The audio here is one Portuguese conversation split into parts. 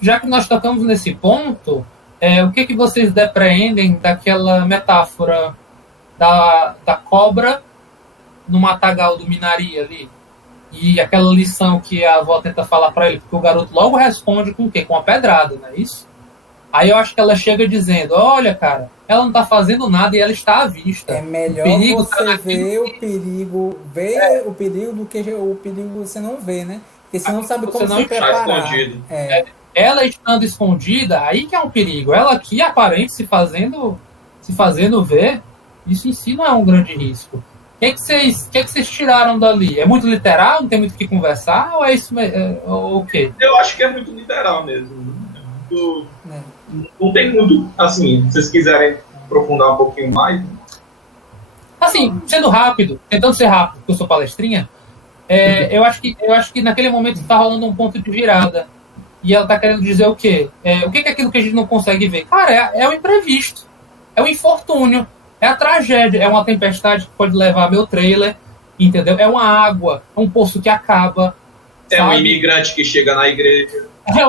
Já que nós tocamos nesse ponto, o que vocês depreendem daquela metáfora da cobra no matagal do Minari ali? E aquela lição que a avó tenta falar para ele, porque o garoto logo responde com o quê? Com uma pedrada, não é isso? Aí eu acho que ela chega dizendo, olha, cara, ela não tá fazendo nada e ela está à vista. É melhor O perigo você tá ver o naquilo perigo, ver o perigo do que o perigo você não vê, né? Porque você não que sabe você como não se Está preparar. escondido. ela estando escondida, aí que é um perigo. Ela aqui aparente se fazendo ver, isso em si não é um grande risco. O que vocês tiraram dali? É muito literal? Não tem muito o que conversar? Ou é isso? Ou o quê? Eu acho que é muito literal mesmo. É muito, Né? não tem muito, assim, se vocês quiserem aprofundar um pouquinho mais. Assim, sendo rápido, tentando ser rápido, porque eu sou palestrinha, eu acho que naquele momento está rolando um ponto de virada. E ela está querendo dizer o quê? O que é aquilo que a gente não consegue ver? Cara, é o imprevisto. É o infortúnio. É a tragédia. É uma tempestade que pode levar meu trailer, entendeu? É uma água. É um poço que acaba. É um Sabe? imigrante que chega na igreja. É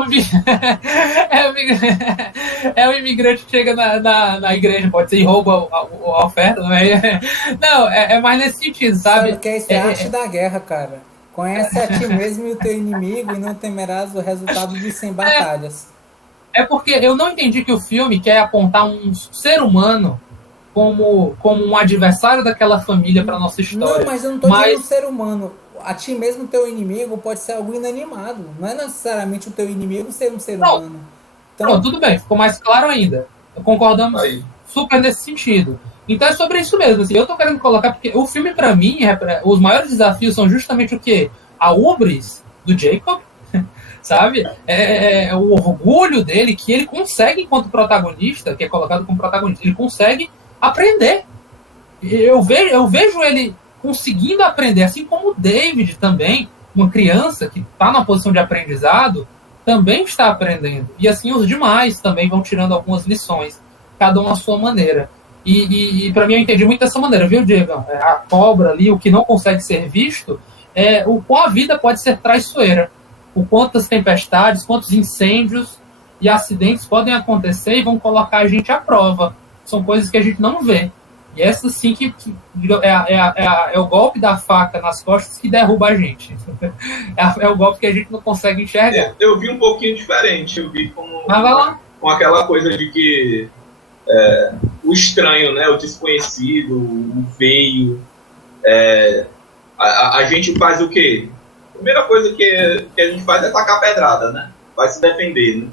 o imigrante que chega na igreja, pode ser e rouba a oferta, não é? Não, é mais nesse sentido, Sabe sabe? o que é isso? É arte da guerra, cara. Conhece a ti mesmo e o teu inimigo e não temerás o resultado de 100 batalhas. É porque eu não entendi que o filme quer apontar um ser humano como um adversário daquela família para nossa Não, história. mas eu não tô dizendo Mas, um ser humano. A ti mesmo, teu inimigo pode ser algo inanimado. Não é necessariamente o teu inimigo ser um ser não, humano. pronto, Então, tudo bem, ficou mais claro ainda. Concordamos Aí. super nesse sentido. Então é sobre isso mesmo. Assim, eu tô querendo colocar, porque o filme, para mim, os maiores desafios são justamente o quê? A ubris do Jacob, sabe? É o orgulho dele que ele consegue, enquanto protagonista, que é colocado como protagonista, ele consegue aprender. Eu vejo ele conseguindo aprender, assim como o David também, uma criança que está na posição de aprendizado, também está aprendendo. E assim os demais também vão tirando algumas lições, cada um à sua maneira. E para mim eu entendi muito dessa maneira, viu, Diego? A cobra ali, o que não consegue ser visto, o quão a vida pode ser traiçoeira. O quantas tempestades, quantos incêndios e acidentes podem acontecer e vão colocar a gente à prova. São coisas que a gente não vê. E essa sim que é o golpe da faca nas costas que derruba a gente. É o golpe que a gente não consegue enxergar. Eu vi um pouquinho diferente. Eu vi Mas vai lá. com aquela coisa de que o estranho, né, o desconhecido, o feio. A gente faz o quê? A primeira coisa que a gente faz é tacar pedrada, né? Vai se defender, né?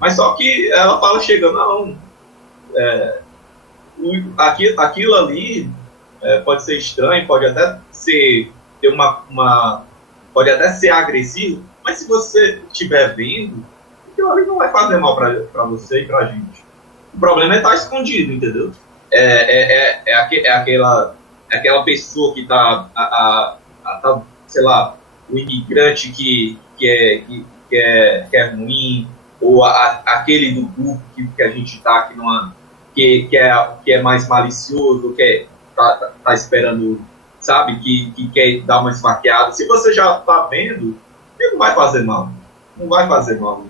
Mas só que ela fala, chega, não. Aquilo ali pode ser estranho, pode até ter pode até ser agressivo, mas se você estiver vendo, aquilo ali não vai fazer mal para você e para a gente. O problema é estar escondido, entendeu? Aquela pessoa que está, sei lá, o imigrante que é ruim, ou aquele do grupo que a gente está que é mais malicioso, que tá esperando, sabe, que quer dar uma esfaqueada. Se você já tá vendo, não vai fazer mal. Não vai fazer mal.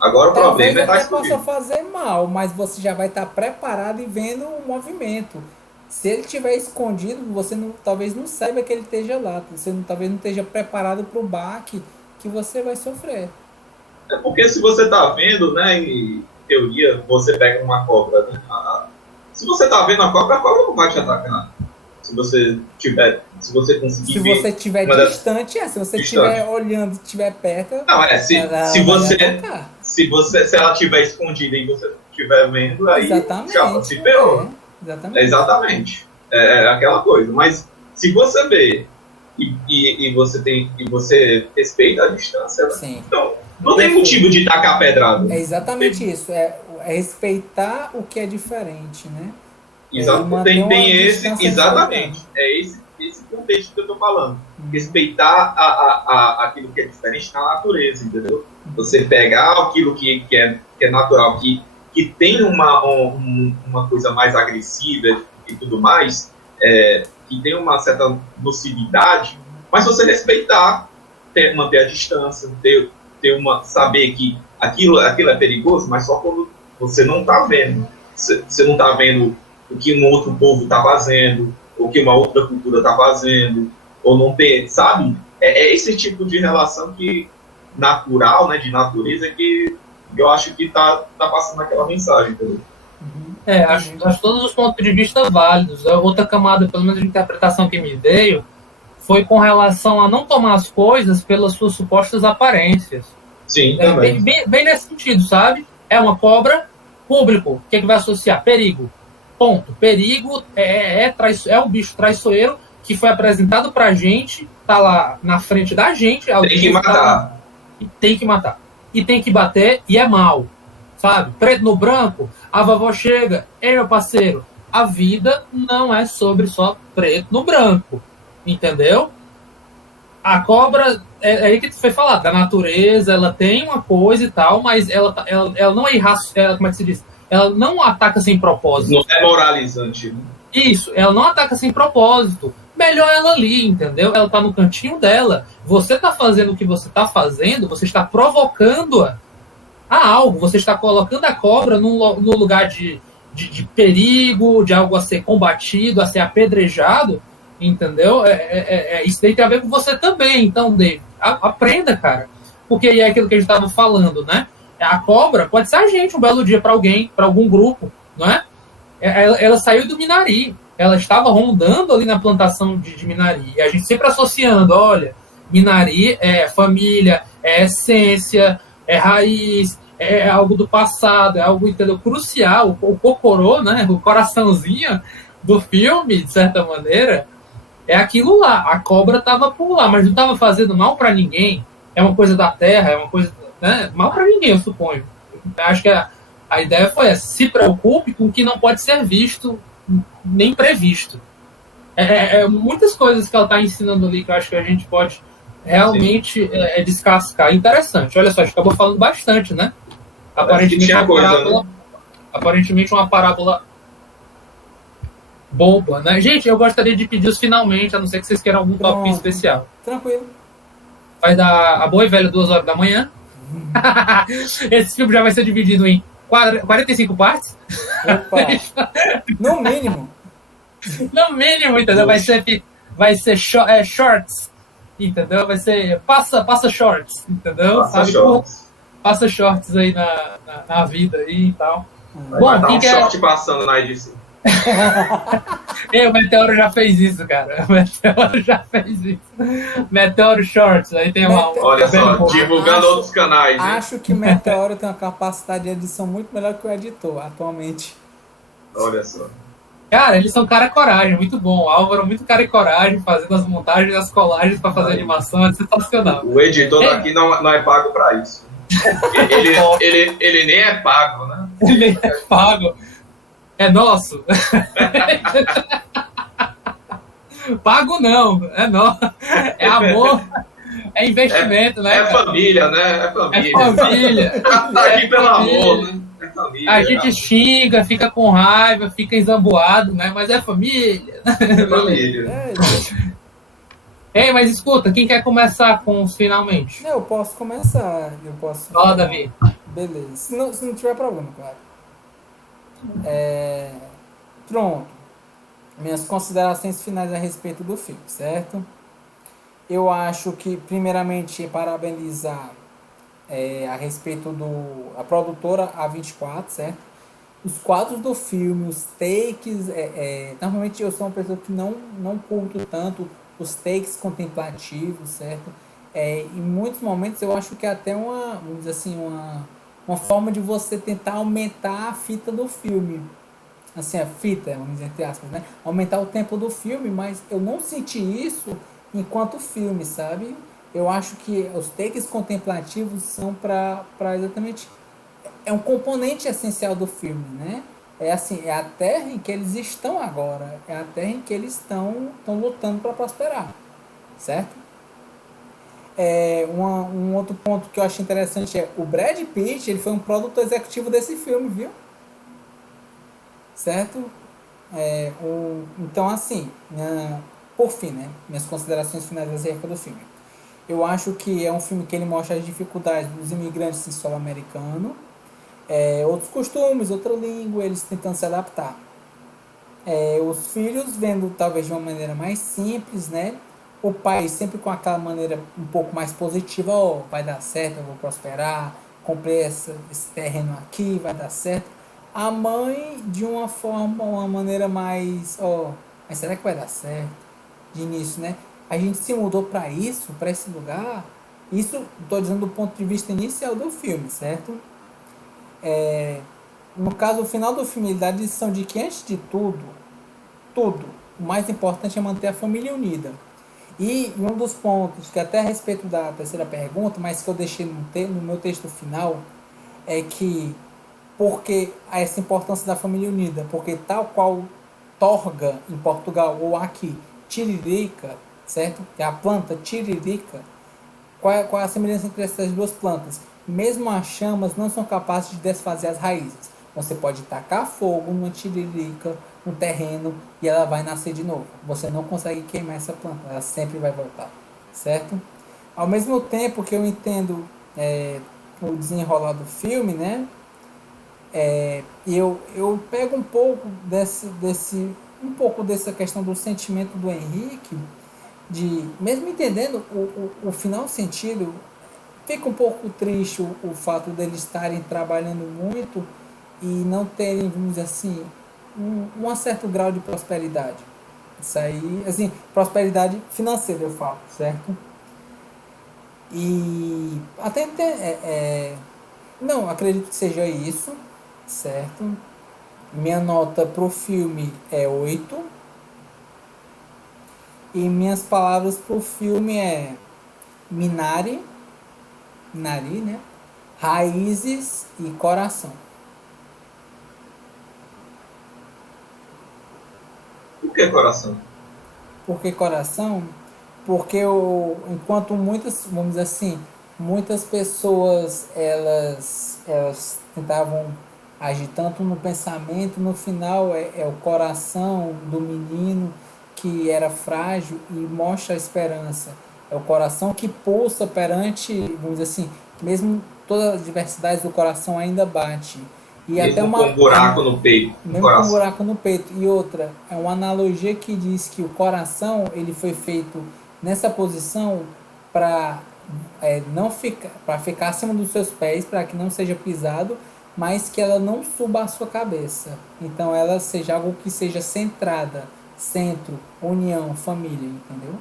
Agora o problema é estar escondido. possa fazer mal, mas você já vai estar preparado e vendo o movimento. Se ele estiver escondido, você talvez não saiba que ele esteja lá. Você talvez não esteja preparado para o baque que você vai sofrer. É porque se você tá vendo, né, em teoria, você pega uma cobra, né? Se você tá vendo a cobra não vai te atacar. Se você conseguir Se ver. você estiver distante, se você estiver olhando, estiver perto. Não, se ela estiver escondida e você estiver vendo, aí já se ferrou. Exatamente. É aquela coisa. Mas se você vê e você respeita a distância, sim. Então não tem motivo de tacar pedrada. É exatamente isso. É respeitar o que é diferente, né? Exatamente. É esse contexto que eu estou falando. Respeitar aquilo que é diferente na natureza, entendeu? Você pegar aquilo que é natural, que tem uma coisa mais agressiva e tudo mais, que tem uma certa nocividade, mas você respeitar, manter a distância, saber que aquilo é perigoso, mas só quando você não está vendo. Você não está vendo o que um outro povo está fazendo, o que uma outra cultura está fazendo, ou não tem, sabe? É esse tipo de relação que natural, né, de natureza, que eu acho que tá passando aquela mensagem, entendeu? Acho todos os pontos de vista válidos. A outra camada, pelo menos de interpretação que me veio, foi com relação a não tomar as coisas pelas suas supostas aparências. Sim, também. Bem nesse sentido, sabe? É uma cobra, público. O que vai associar? Perigo. Ponto. Perigo é um bicho traiçoeiro que foi apresentado pra gente, tá lá na frente da gente. Tem que matar. Tem que matar. E tem que bater, e é mal. Sabe? Preto no branco, a vovó chega, ei, meu parceiro, a vida não é sobre só preto no branco. Entendeu? A cobra, é aí que foi falado, da natureza, ela tem uma coisa e tal, mas ela não é irracional, como é que se diz? Ela não ataca sem propósito. Não é moralizante, né? Isso, ela não ataca sem propósito. Melhor ela ali, entendeu? Ela tá no cantinho dela. Você tá fazendo o que você tá fazendo, você está provocando-a a algo. Você está colocando a cobra no lugar de perigo, de algo a ser combatido, a ser apedrejado, entendeu? Isso daí tem a ver com você também. Então, David, aprenda, cara. Porque é aquilo que a gente estava falando, né? A cobra pode ser a gente um belo dia para alguém, para algum grupo, não é? Ela saiu do Minari. Ela estava rondando ali na plantação de Minari. E a gente sempre associando, olha, Minari é família, é essência, é raiz, é algo do passado, é algo, entendeu, crucial. O cocorô, né, o coraçãozinho do filme, de certa maneira, é aquilo lá. A cobra estava por lá, mas não estava fazendo mal para ninguém. É uma coisa da terra, é uma coisa, né, mal para ninguém, eu suponho. Eu acho que a ideia foi essa: se preocupe com o que não pode ser visto nem previsto. Muitas coisas que ela está ensinando ali que eu acho que a gente pode realmente descascar. Interessante. Olha só, a gente acabou falando bastante, né? Aparentemente uma parábola boba, né? Gente, eu gostaria de pedir os finalmente, a não ser que vocês queiram algum tópico especial. Tranquilo. Vai dar a boa e velha 2 horas da manhã. Esse filme já vai ser dividido em 45 partes. Opa. No mínimo. No mínimo, entendeu? Vai ser shorts, entendeu? Vai ser passa shorts, entendeu? Passa shorts aí na vida aí e tal. Vai dar um short passando na edição. O Meteoro já fez isso, cara. O Meteoro já fez isso. Meteoro Shorts, aí tem uma. Olha só, divulgando outros canais. Acho que o Meteoro tem uma capacidade de edição muito melhor que o editor, atualmente. Olha só. Cara, eles são cara e coragem, muito bom. O Álvaro, muito cara e coragem, fazendo as montagens, as colagens pra fazer animação, é sensacional. O editor daqui não é pago pra isso. Ele nem é pago, né? Ele nem é pago. É nosso. Pago não, é nosso. É amor, é investimento, né? É família, né? É família. É família. Tá aqui pelo amor, né? É família. A gente xinga, fica com raiva, fica examboado, né? Mas é família. É família. Ei, mas escuta, quem quer começar com os finalmente? Eu posso começar. Fala, Davi. Beleza. Se não tiver problema, claro. Pronto. Minhas considerações finais a respeito do filme, certo? Eu acho que, primeiramente, parabenizar a respeito a produtora A24, certo? Os quadros do filme, os takes, normalmente eu sou uma pessoa que não curto tanto os takes contemplativos, certo? Em muitos momentos eu acho que é até vamos dizer assim, uma forma de você tentar aumentar a fita do filme. Assim, a fita, vamos dizer, entre aspas, né? Aumentar o tempo do filme, mas eu não senti isso enquanto filme, sabe? Eu acho que os takes contemplativos são para exatamente... É um componente essencial do filme, né? É assim, é a terra em que eles estão agora. É a terra em que eles estão lutando para prosperar. Certo? Um outro ponto que eu acho interessante é o Brad Pitt, ele foi um produtor executivo desse filme, viu? Certo? Então, assim, por fim, né? Minhas considerações finais acerca do filme. Eu acho que é um filme que ele mostra as dificuldades dos imigrantes em solo americano, outros costumes, outra língua, eles tentando se adaptar. Os filhos vendo talvez de uma maneira mais simples, né? O pai sempre com aquela maneira um pouco mais positiva, ó, vai dar certo, eu vou prosperar, comprei esse terreno aqui, vai dar certo. A mãe de uma forma, uma maneira mais, ó, mas será que vai dar certo? De início, né? A gente se mudou para isso, para esse lugar. Isso, estou dizendo do ponto de vista inicial do filme, certo? No caso, o final do filme ele dá a lição de que, antes de tudo, o mais importante é manter a família unida. E um dos pontos, que até a respeito da terceira pergunta, mas que eu deixei no meu texto final, é que, porque essa importância da família unida, porque tal qual torga em Portugal, ou aqui, tiririca, certo? Que é a planta tiririca. Qual é a semelhança entre essas duas plantas? Mesmo as chamas não são capazes de desfazer as raízes. Você pode tacar fogo numa tiririca, no terreno, e ela vai nascer de novo. Você não consegue queimar essa planta, ela sempre vai voltar, certo? Ao mesmo tempo que eu entendo o desenrolar do filme, né? Eu pego um pouco um pouco dessa questão do sentimento do Henrique, de mesmo entendendo o final sentido, fica um pouco triste o fato deles estarem trabalhando muito e não terem, vamos dizer assim, um certo grau de prosperidade. Isso aí, assim, prosperidade financeira eu falo, certo? E até não, acredito que seja isso, certo? Minha nota pro filme é 8. E minhas palavras pro filme é Minari, né? Raízes e coração. Por que coração? Por que coração? Porque enquanto muitas, vamos dizer assim, muitas pessoas elas tentavam agir tanto no pensamento, no final é o coração do menino que era frágil e mostra a esperança. É o coração que pulsa perante, vamos dizer assim, mesmo todas as diversidades do coração ainda bate. E Mesmo até com um buraco no peito, no mesmo com um coração. buraco no peito. E outra, é uma analogia que diz que o coração ele foi feito nessa posição para não ficar, para ficar acima dos seus pés, para que não seja pisado, mas que ela não suba a sua cabeça. Então ela seja algo que seja centrada, centro, união, família, entendeu?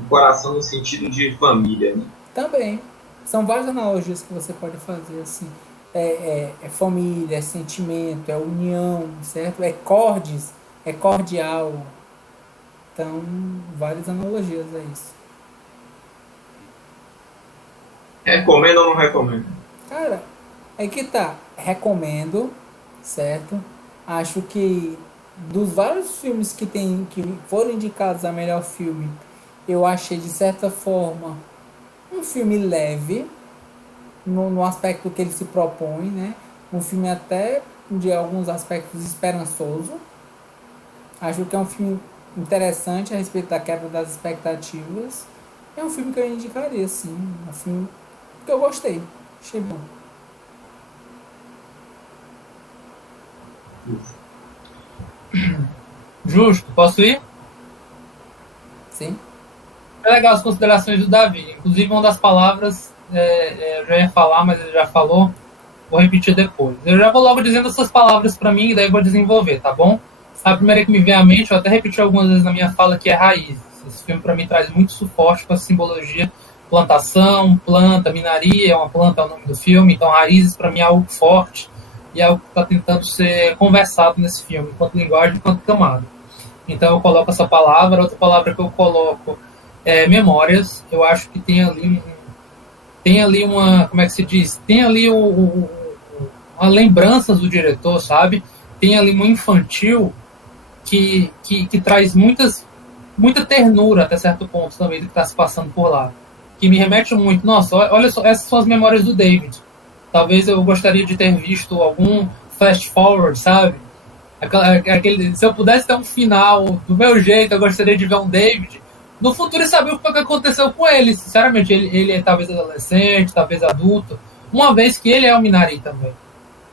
Um coração no sentido de família, né? Também. São várias analogias que você pode fazer, assim. É família, é sentimento, é união, certo? É cordes, é cordial. Então, várias analogias a isso. Recomendo ou não recomendo? Cara, é que tá. Recomendo, certo? Acho que dos vários filmes que foram indicados a melhor filme, eu achei de certa forma um filme leve no aspecto que ele se propõe, né? Um filme até de alguns aspectos esperançoso. Acho que é um filme interessante a respeito da quebra das expectativas. É um filme que eu indicaria, sim. Um filme que eu gostei. Achei bom. Justo, posso ir? Sim. É legal as considerações do Davi. Inclusive, uma das palavras eu já ia falar, mas ele já falou. Vou repetir depois. Eu já vou logo dizendo essas palavras para mim e daí eu vou desenvolver, tá bom? A primeira que me vem à mente, eu até repeti algumas vezes na minha fala, que é raízes. Esse filme para mim traz muito suporte com a simbologia plantação, planta, minaria, é uma planta, é o nome do filme. Então, raízes para mim é algo forte e é algo que está tentando ser conversado nesse filme, enquanto linguagem, enquanto camada. Então, eu coloco essa palavra. Outra palavra que eu coloco é memórias. Eu acho que tem ali uma, como é que se diz? Tem ali uma lembranças do diretor, sabe? Tem ali um infantil que traz muita ternura até certo ponto também do que está se passando por lá. Que me remete muito, nossa, olha só, essas são as memórias do David. Talvez eu gostaria de ter visto algum fast forward, sabe? Se eu pudesse ter um final do meu jeito, eu gostaria de ver um David no futuro e saber o que foi que aconteceu com ele. Sinceramente, ele é talvez adolescente, talvez adulto, uma vez que ele é o Minari também.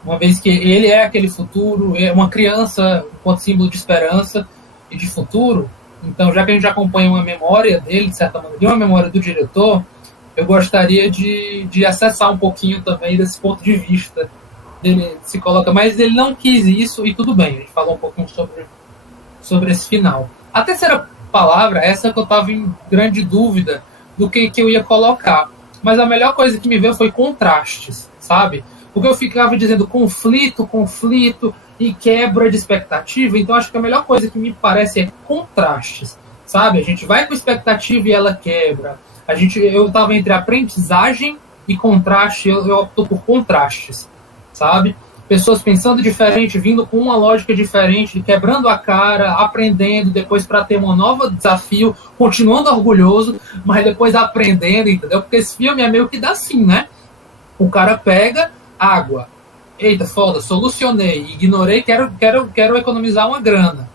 Uma vez que ele é aquele futuro, é uma criança enquanto símbolo de esperança e de futuro. Então, já que a gente acompanha uma memória dele, de certa maneira, uma memória do diretor, eu gostaria de acessar um pouquinho também desse ponto de vista. Ele se coloca, mas ele não quis isso e tudo bem. A gente falou um pouquinho sobre esse final. A terceira palavra, essa que eu estava em grande dúvida do que eu ia colocar. Mas a melhor coisa que me veio foi contrastes, sabe? Porque eu ficava dizendo conflito e quebra de expectativa. Então acho que a melhor coisa que me parece é contrastes, sabe? A gente vai com expectativa e ela quebra. Eu estava entre aprendizagem e contraste, eu opto por contrastes, sabe? Pessoas pensando diferente, vindo com uma lógica diferente, quebrando a cara, aprendendo, depois para ter um novo desafio, continuando orgulhoso, mas depois aprendendo, entendeu? Porque esse filme é meio que dá assim, né? O cara pega água. Eita, foda, solucionei, ignorei, quero economizar uma grana.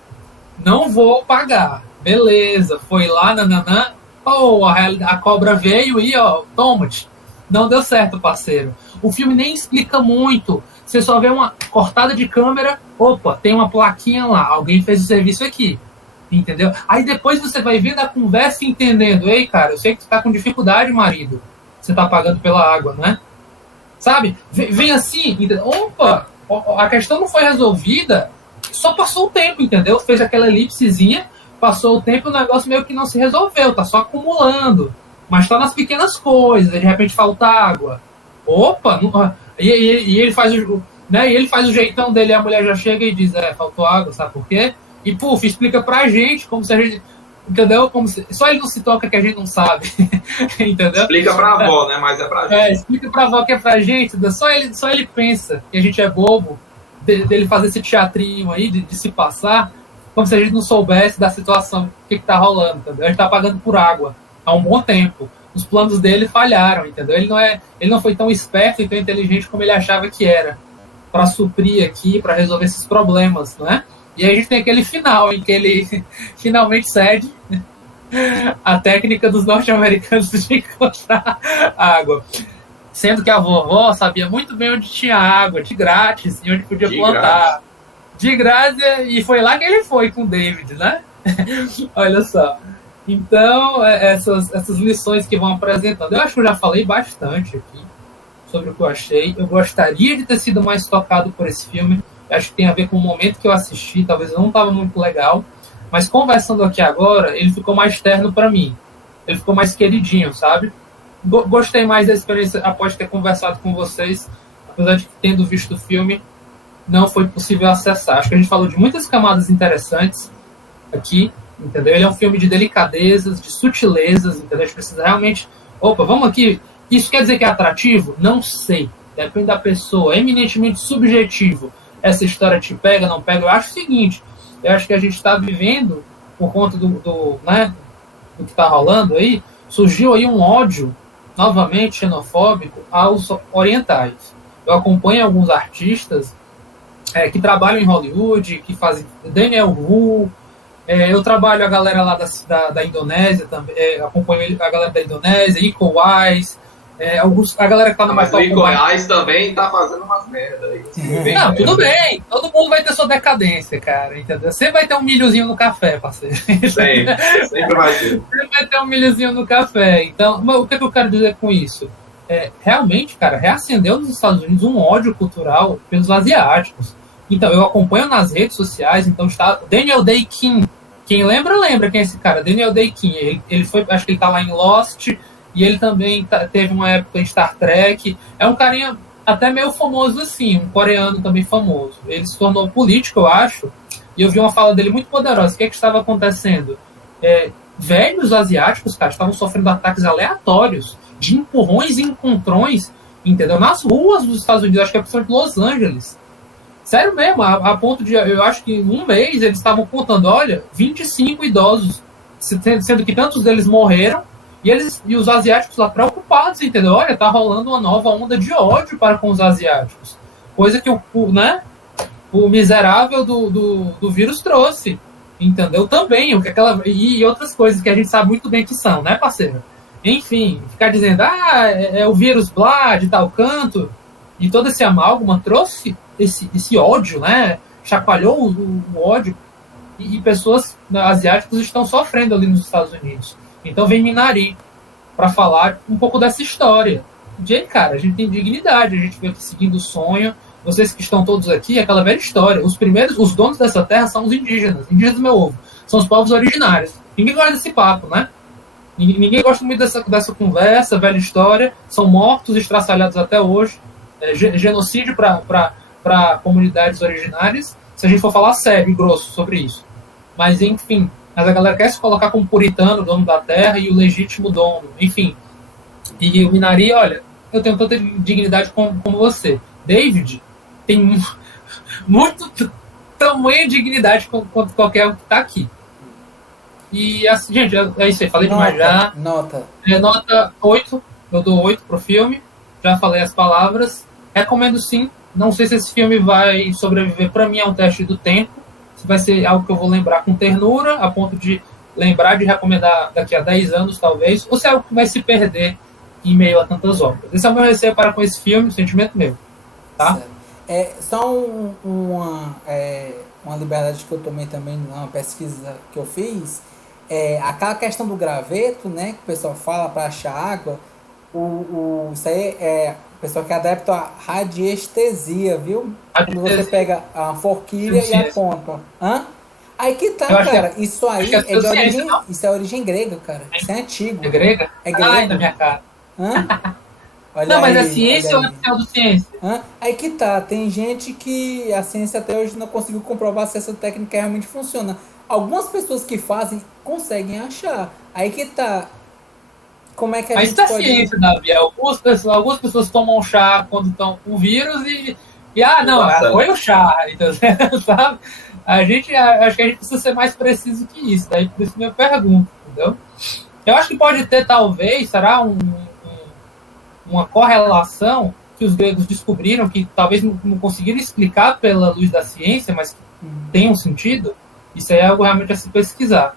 Não vou pagar. Beleza, foi lá, nananã. Oh, a cobra veio e, ó, toma-te. Não deu certo, parceiro. O filme nem explica muito. Você só vê uma cortada de câmera, opa, tem uma plaquinha lá, alguém fez o serviço aqui. Entendeu? Aí depois você vai vendo a conversa e entendendo. Ei, cara, eu sei que tu tá com dificuldade, marido. Você tá pagando pela água, né? Sabe? Vem assim, entendeu? Opa, a questão não foi resolvida, só passou o tempo, entendeu? Fez aquela elipsezinha, passou o tempo e o negócio meio que não se resolveu, tá só acumulando. Mas tá nas pequenas coisas, de repente falta água. Opa, e ele faz né, e ele faz o jeitão dele, a mulher já chega e diz, faltou água, sabe por quê? E, puf, explica pra gente, como se a gente, entendeu? Como se, só ele não se toca que a gente não sabe, entendeu? Explica pra avó, né, mas é pra gente. Explica pra avó que é pra gente, só ele pensa que a gente é bobo, dele fazer esse teatrinho aí, de se passar, como se a gente não soubesse da situação, o que tá rolando, entendeu? A gente tá pagando por água há um bom tempo. Os planos dele falharam, entendeu? Ele não foi tão esperto e tão inteligente como ele achava que era, para suprir aqui, para resolver esses problemas, né? E aí a gente tem aquele final em que ele finalmente cede a técnica dos norte-americanos de encontrar água. Sendo que a vovó sabia muito bem onde tinha água, de grátis, e onde podia plantar. De grátis, e foi lá que ele foi com o David, né? Olha só. Então, essas lições que vão apresentando. Eu acho que eu já falei bastante aqui sobre o que eu achei. Eu gostaria de ter sido mais tocado por esse filme. Eu acho que tem a ver com o momento que eu assisti. Talvez não estava muito legal. Mas conversando aqui agora, ele ficou mais terno para mim. Ele ficou mais queridinho, sabe? Gostei mais da experiência após ter conversado com vocês. Apesar de que, tendo visto o filme, não foi possível acessar. Acho que a gente falou de muitas camadas interessantes aqui. Entendeu? Ele é um filme de delicadezas, de sutilezas, entendeu? A gente precisa realmente... Opa, vamos aqui. Isso quer dizer que é atrativo? Não sei. Depende da pessoa. É eminentemente subjetivo. Essa história te pega, não pega? Eu acho o seguinte. Eu acho que a gente está vivendo, por conta do que está rolando aí, surgiu aí um ódio, novamente, xenofóbico, aos orientais. Eu acompanho alguns artistas que trabalham em Hollywood, que fazem Daniel Wu. Eu trabalho a galera lá da Indonésia também, acompanho a galera da Indonésia, Iko Wise, a galera que tá no mais top. Mas o Iko Wise também tá fazendo umas merda aí. Não, tudo bem, todo mundo vai ter sua decadência, cara, entendeu? Você vai ter um milhozinho no café, parceiro. Sempre vai ter. Você vai ter um milhozinho no café. Então, mas o que eu quero dizer com isso? Realmente, cara, reacendeu nos Estados Unidos um ódio cultural pelos asiáticos. Então, eu acompanho nas redes sociais, então está Daniel Day-Kim. Quem lembra quem é esse cara, Daniel Day-Kim. Ele foi, acho que ele tá lá em Lost, e ele também teve uma época em Star Trek. É um carinha até meio famoso assim, um coreano também famoso. Ele se tornou político, eu acho, e eu vi uma fala dele muito poderosa. O que estava acontecendo? Velhos asiáticos, cara, estavam sofrendo ataques aleatórios, de empurrões e encontrões, entendeu? Nas ruas dos Estados Unidos, acho que é principalmente Los Angeles. Sério mesmo, a ponto de, eu acho que em um mês eles estavam contando, olha, 25 idosos, sendo que tantos deles morreram, e os asiáticos lá preocupados, entendeu? Olha, tá rolando uma nova onda de ódio para com os asiáticos. Coisa que o miserável do vírus trouxe. entendeu? Também, o que e outras coisas que a gente sabe muito bem que são, né, parceiro? Enfim, ficar dizendo, é o vírus blá de tal canto, e todo esse amálgama trouxe esse ódio, né? Chacoalhou o ódio, e pessoas asiáticas estão sofrendo ali nos Estados Unidos. Então vem Minari para falar um pouco dessa história. E, cara, a gente tem dignidade, a gente veio aqui seguindo o sonho. Vocês que estão todos aqui, é aquela velha história. Os donos dessa terra são os indígenas do meu ovo. São os povos originários. Ninguém gosta desse papo, né? Ninguém gosta muito dessa conversa, velha história. São mortos, estraçalhados até hoje. Genocídio para comunidades originárias. Se a gente for falar sério e grosso sobre isso. Mas, enfim, a galera quer se colocar como puritano, dono da terra, e o legítimo dono. Enfim. E o Minari, olha, eu tenho tanta dignidade como você. David tem muito tamanho de dignidade quanto qualquer um que está aqui. E assim, gente, é isso aí, falei demais já. Nota 8, eu dou 8 pro filme, já falei as palavras, recomendo sim, não sei se esse filme vai sobreviver, para mim é um teste do tempo, se vai ser algo que eu vou lembrar com ternura, a ponto de lembrar de recomendar daqui a 10 anos talvez, ou se é algo que vai se perder em meio a tantas obras. Esse é o meu receio para com esse filme, o sentimento meu. Tá? Só uma liberdade que eu tomei também numa pesquisa que eu fiz, aquela questão do graveto, né, que o pessoal fala para achar água, isso aí o pessoal que é adepto à radiestesia, viu? Quando você pega a forquilha e aponta. Aí que tá, cara, isso aí é de origem, isso é origem grega, cara, isso é antigo. É grega? É grego. Ai, na minha cara. Olha não, mas aí, é ciência ou é pseudociência? Aí que tá, tem gente que a ciência até hoje não conseguiu comprovar se essa técnica realmente funciona. Algumas pessoas que fazem conseguem achar. Aí que tá. Como é que a gente pode... Mas isso é ciência, Davi. Algumas pessoas tomam chá quando estão com vírus e foi o chá, então, sabe? Acho que a gente precisa ser mais preciso que isso. Daí por isso minha pergunta, entendeu? Eu acho que pode ter, talvez, será uma correlação que os gregos descobriram, que talvez não conseguiram explicar pela luz da ciência, mas que tem um sentido. Isso aí é algo realmente a se pesquisar.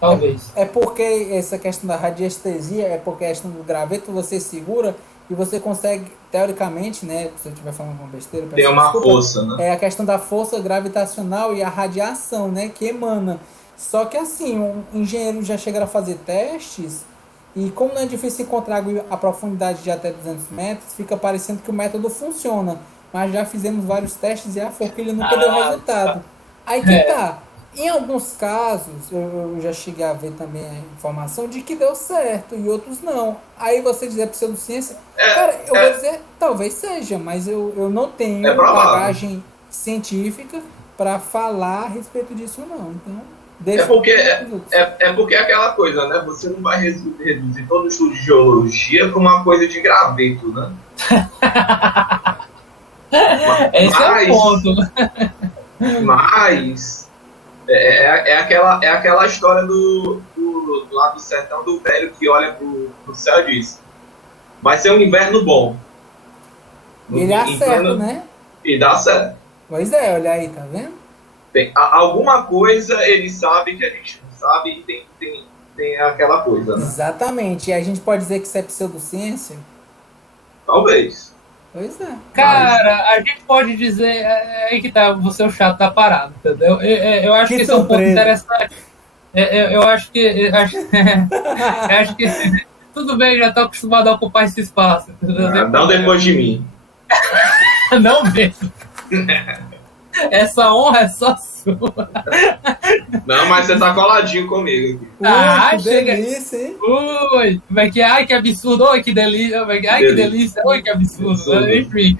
Talvez. É porque essa questão da radiestesia, é porque a questão do graveto você segura e você consegue, teoricamente, né, se eu estiver falando uma besteira... Tem uma força, né? É a questão da força gravitacional e a radiação, né, que emana. Só que assim, um engenheiro já chegaram a fazer testes e como não é difícil encontrar a profundidade de até 200 metros, fica parecendo que o método funciona. Mas já fizemos vários testes e a forquilha nunca deu resultado. Aí que tá. Em alguns casos, eu já cheguei a ver também a informação de que deu certo e outros não. Aí você dizer pseudociência, cara, eu vou dizer, talvez seja, mas eu não tenho bagagem científica para falar a respeito disso não. Então... É porque é aquela coisa, né? Você não vai reduzir todo o estudo de geologia para uma coisa de graveto, né? Esse é o ponto. Mas é aquela história do lado do sertão do velho que olha pro céu e diz: vai ser um inverno bom. E ele acerta, né? E dá certo. Pois é, olha aí, tá vendo? Tem, alguma coisa ele sabe que a gente não sabe e tem aquela coisa, né? Exatamente. E a gente pode dizer que isso é pseudociência? Talvez. Pois é. Cara, a gente pode dizer aí que tá, você é o chato da parada, entendeu? Eu acho que esse é um ponto interessante. Eu acho que tudo bem, já tô acostumado a ocupar esse espaço. Não depois de mim. Não mesmo. Essa honra é só sua. Não, mas você tá coladinho comigo aqui. Que delícia, hein? Ui, como é que ai, que absurdo, oi, que delícia, ai, que delícia, oi, que absurdo. Enfim.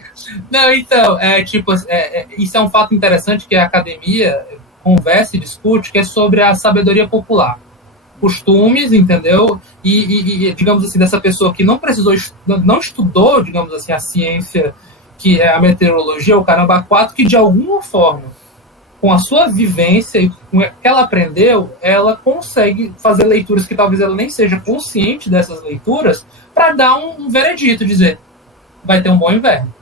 Não, então, isso é um fato interessante que a academia conversa e discute, que é sobre a sabedoria popular. Costumes, entendeu? E digamos assim, dessa pessoa que não estudou, digamos assim, a ciência, que é a meteorologia, o caramba 4, que de alguma forma, com a sua vivência e com o que ela aprendeu, ela consegue fazer leituras que talvez ela nem seja consciente dessas leituras, para dar um veredito, dizer, vai ter um bom inverno.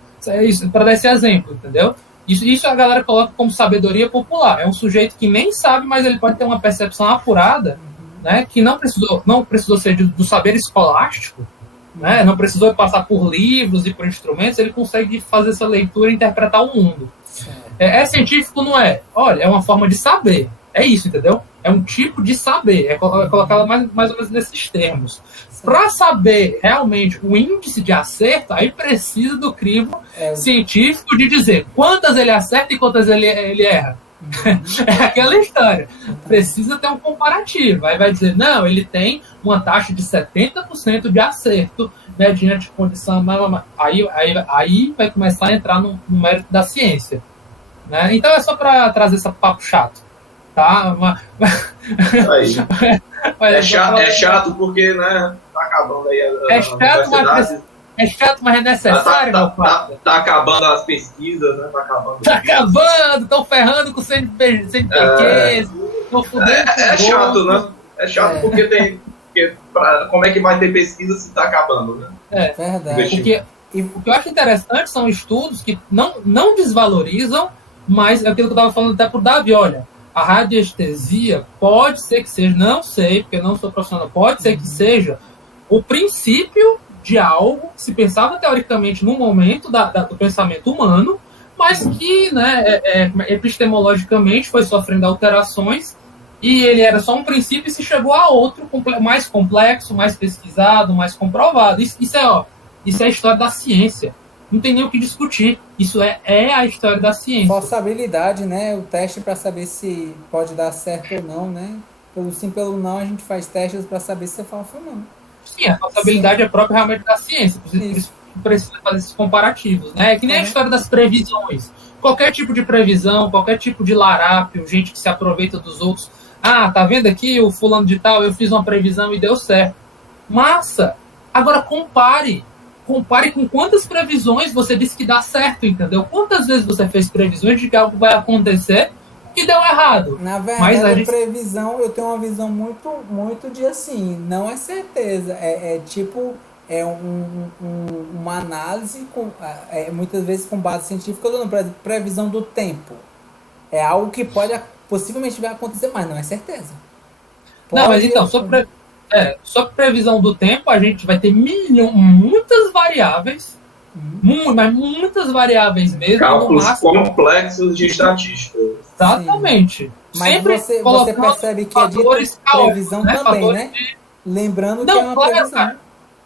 Para dar esse exemplo, entendeu? Isso a galera coloca como sabedoria popular. É um sujeito que nem sabe, mas ele pode ter uma percepção apurada, né, que não precisou ser do saber escolástico, né, não precisou passar por livros e por instrumentos, ele consegue fazer essa leitura e interpretar o mundo. É científico, não é? Olha, é uma forma de saber. É isso, entendeu? É um tipo de saber. É colocá-la mais ou menos nesses termos. Para saber realmente o índice de acerto, aí precisa do crivo científico de dizer quantas ele acerta e quantas ele erra. É aquela história. Precisa ter um comparativo. Aí vai dizer, não, ele tem uma taxa de 70% de acerto mediante condição. Aí vai começar a entrar no mérito da ciência. Né? Então é só para trazer esse papo chato. Tá? É chato porque, né, tá acabando aí é chato, mas é necessário. Tá acabando as pesquisas, né? Tá acabando, estão ferrando com o CNPq, estão fudendo. É chato, né? É chato porque como é que vai ter pesquisa se tá acabando, né? É verdade. Porque o que eu acho interessante são estudos que não desvalorizam, mas é aquilo que eu estava falando até pro Davi, olha, a radiestesia pode ser que seja, não sei, porque eu não sou profissional, pode ser que seja o princípio de algo que se pensava teoricamente no momento do pensamento humano, mas que, né, epistemologicamente foi sofrendo alterações e ele era só um princípio e se chegou a outro mais complexo, mais pesquisado, mais comprovado. Isso é a história da ciência. Não tem nem o que discutir. Isso é a história da ciência. Forçabilidade, né? O teste para saber se pode dar certo ou não, né? Pelo sim, pelo não, a gente faz testes para saber se você fala ou não. Sim, a forçabilidade é própria realmente da ciência. Por isso precisa fazer esses comparativos. Né? É que nem a história das previsões. Qualquer tipo de previsão, qualquer tipo de larápio, gente que se aproveita dos outros. Ah, tá vendo aqui o fulano de tal, eu fiz uma previsão e deu certo. Massa! Agora compare com quantas previsões você disse que dá certo, entendeu? Quantas vezes você fez previsões de que algo vai acontecer e deu errado? Na verdade, previsão, eu tenho uma visão muito, muito de assim, não é certeza, uma análise, muitas vezes com base científica, eu dou previsão do tempo. É algo que possivelmente vai acontecer, mas não é certeza. Não, mas então, sobre previsão do tempo, a gente vai ter muitas variáveis, mas muitas variáveis mesmo. Cálculos complexos de estatística. Exatamente. Sim. Mas sempre você percebe que é de previsão também, né? Lembrando que é uma previsão. Cara,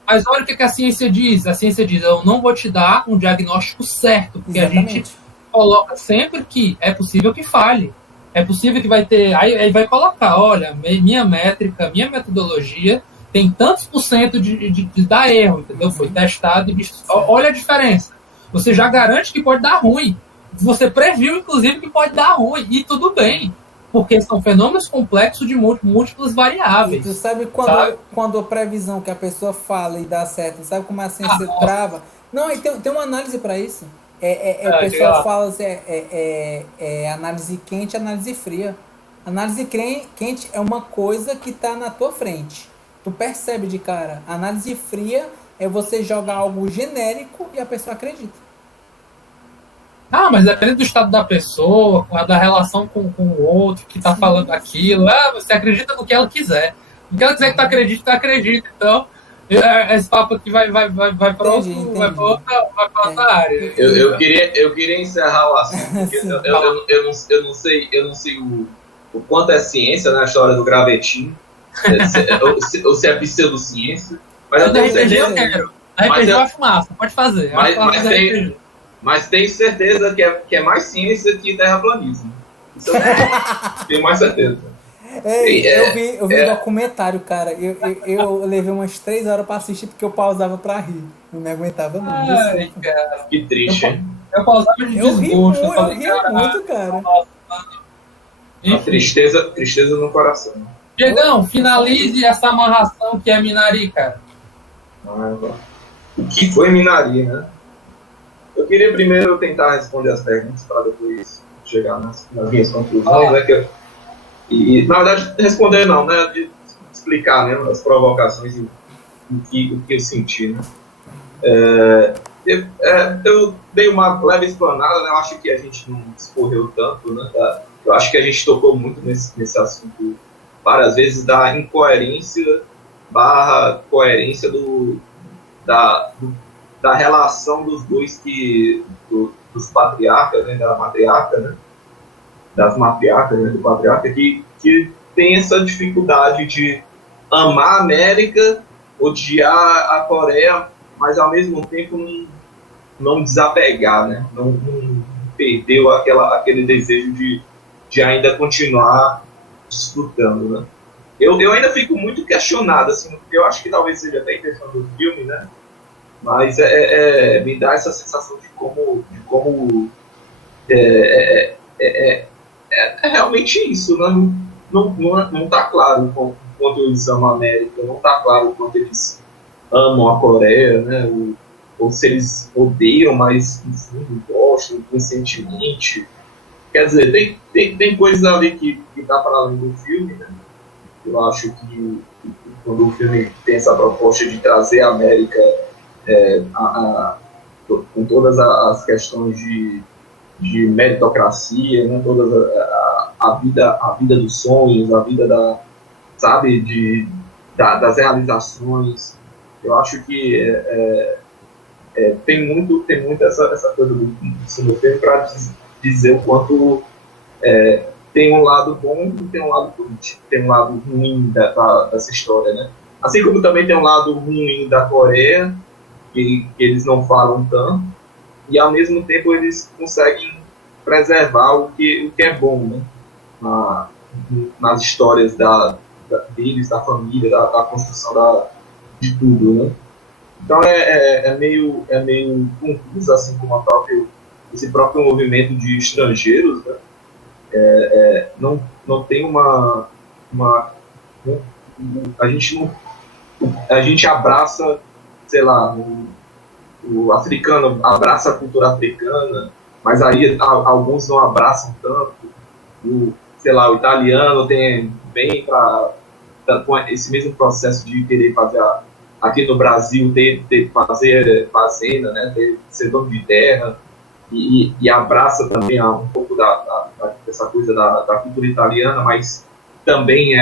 mas olha o que a ciência diz. A ciência diz, eu não vou te dar um diagnóstico certo, porque exatamente. A gente coloca sempre que é possível que falhe. É possível que vai ter... Aí vai colocar, olha, minha métrica, minha metodologia tem tantos % de dar erro, entendeu? Foi testado e... Olha a diferença. Você já garante que pode dar ruim. Você previu, inclusive, que pode dar ruim. E tudo bem. Porque são fenômenos complexos de múltiplas variáveis. E tu sabe quando a previsão que a pessoa fala e dá certo, sabe como a ciência trava? Não, tem uma análise para isso. O pessoal fala assim, análise quente e análise fria. Análise quente é uma coisa que está na tua frente. Tu percebe de cara. Análise fria é você jogar algo genérico e a pessoa acredita. Mas depende do estado da pessoa, da relação com o outro que está falando aquilo. Você acredita no que ela quiser. O que ela quiser que tu acredite, tu acredita. Então, esse papo aqui vai para outra área. Eu queria encerrar o assunto, porque eu não sei o quanto é ciência na história do gravetinho, ou se é pseudociência. Mas eu tenho certeza. Eu quero. RPG eu acho massa, pode fazer. Mas tenho certeza que é mais ciência que terraplanismo. Isso eu tenho mais certeza. Eu vi um documentário, cara. Eu levei umas 3 horas pra assistir porque eu pausava pra rir. Não me aguentava não. Ai, cara. Que triste, hein? Eu pausava de desgosto. Eu ri muito, cara. Uma tristeza no coração. Diegão, finalize essa amarração que é Minari, cara. O que foi Minari, né? Eu queria primeiro tentar responder as perguntas para depois chegar nas minhas conclusões, né? E, na verdade, responder não, né? De explicar, né, as provocações e o que eu senti, né? Eu dei uma leve explanada, né? Eu acho que a gente não discorreu tanto, né? Eu acho que a gente tocou muito nesse assunto várias vezes, da incoerência barra coerência da relação dos dois, dos patriarcas, né? Da matriarca, né? Das matriarcas, né? Do patriarca, que tem essa dificuldade de amar a América, odiar a Coreia, mas ao mesmo tempo não desapegar, né? Não perdeu aquele desejo de ainda continuar desfrutando, né? Eu ainda fico muito questionado, assim, eu acho que talvez seja até a intenção do filme, né? Mas me dá essa sensação de como é realmente isso, né? Não tá claro o quanto eles amam a América, não tá claro o quanto eles amam a Coreia, né? Ou se eles odeiam, mas no fundo gostam, inconscientemente. Quer dizer, tem coisas ali que tá para além do filme, né? Eu acho que quando o filme tem essa proposta de trazer a América com todas as questões de meritocracia, né? Todas a vida dos sonhos, a vida das realizações. Eu acho que tem muito essa coisa do filme para dizer o quanto tem um lado bom e tem um lado político, tem um lado ruim dessa história, né? Assim como também tem um lado ruim da Coreia, que eles não falam tanto, e ao mesmo tempo eles conseguem preservar o que é bom, né? Nas histórias deles, da família, da construção de tudo, né? Então é meio confuso, assim como esse próprio movimento de estrangeiros, né? Não tem a gente abraça, sei lá, o africano abraça a cultura africana, mas aí alguns não abraçam tanto. Sei lá, o italiano vem com esse mesmo processo de querer fazer aqui no Brasil, fazer fazenda, né, ser dono de terra, e abraça também um pouco dessa coisa da cultura italiana, mas também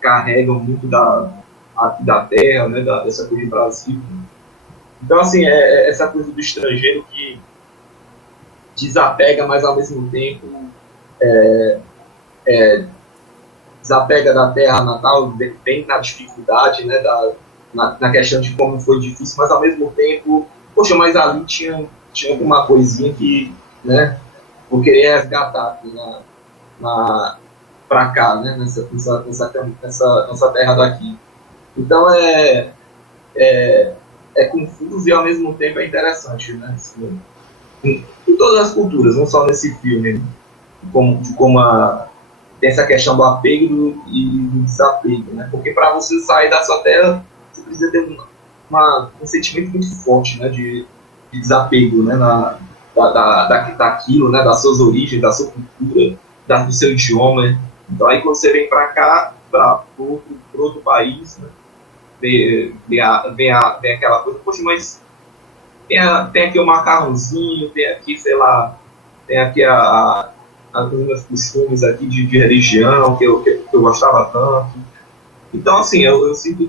carregam muito da terra, né, dessa coisa do Brasil. Então, assim, essa coisa do estrangeiro que desapega, mas ao mesmo tempo desapega da terra natal, vem na dificuldade, né, na questão de como foi difícil, mas ao mesmo tempo, poxa, mas ali tinha alguma coisinha que, né, vou querer resgatar aqui pra cá, né, nessa terra daqui. Então é confuso e ao mesmo tempo é interessante, né, assim, em todas as culturas, não só nesse filme, de como tem essa questão do apego e do desapego, né, porque para você sair da sua terra, você precisa ter um sentimento muito forte, né, de desapego, né, daquilo, né, das suas origens, da sua cultura, do seu idioma. Então aí quando você vem para cá, para outro país, né, vem aquela coisa, poxa, mas tem aqui o macarrãozinho, tem aqui, sei lá, tem aqui os meus costumes aqui de religião, que eu gostava tanto. Então, assim, eu sinto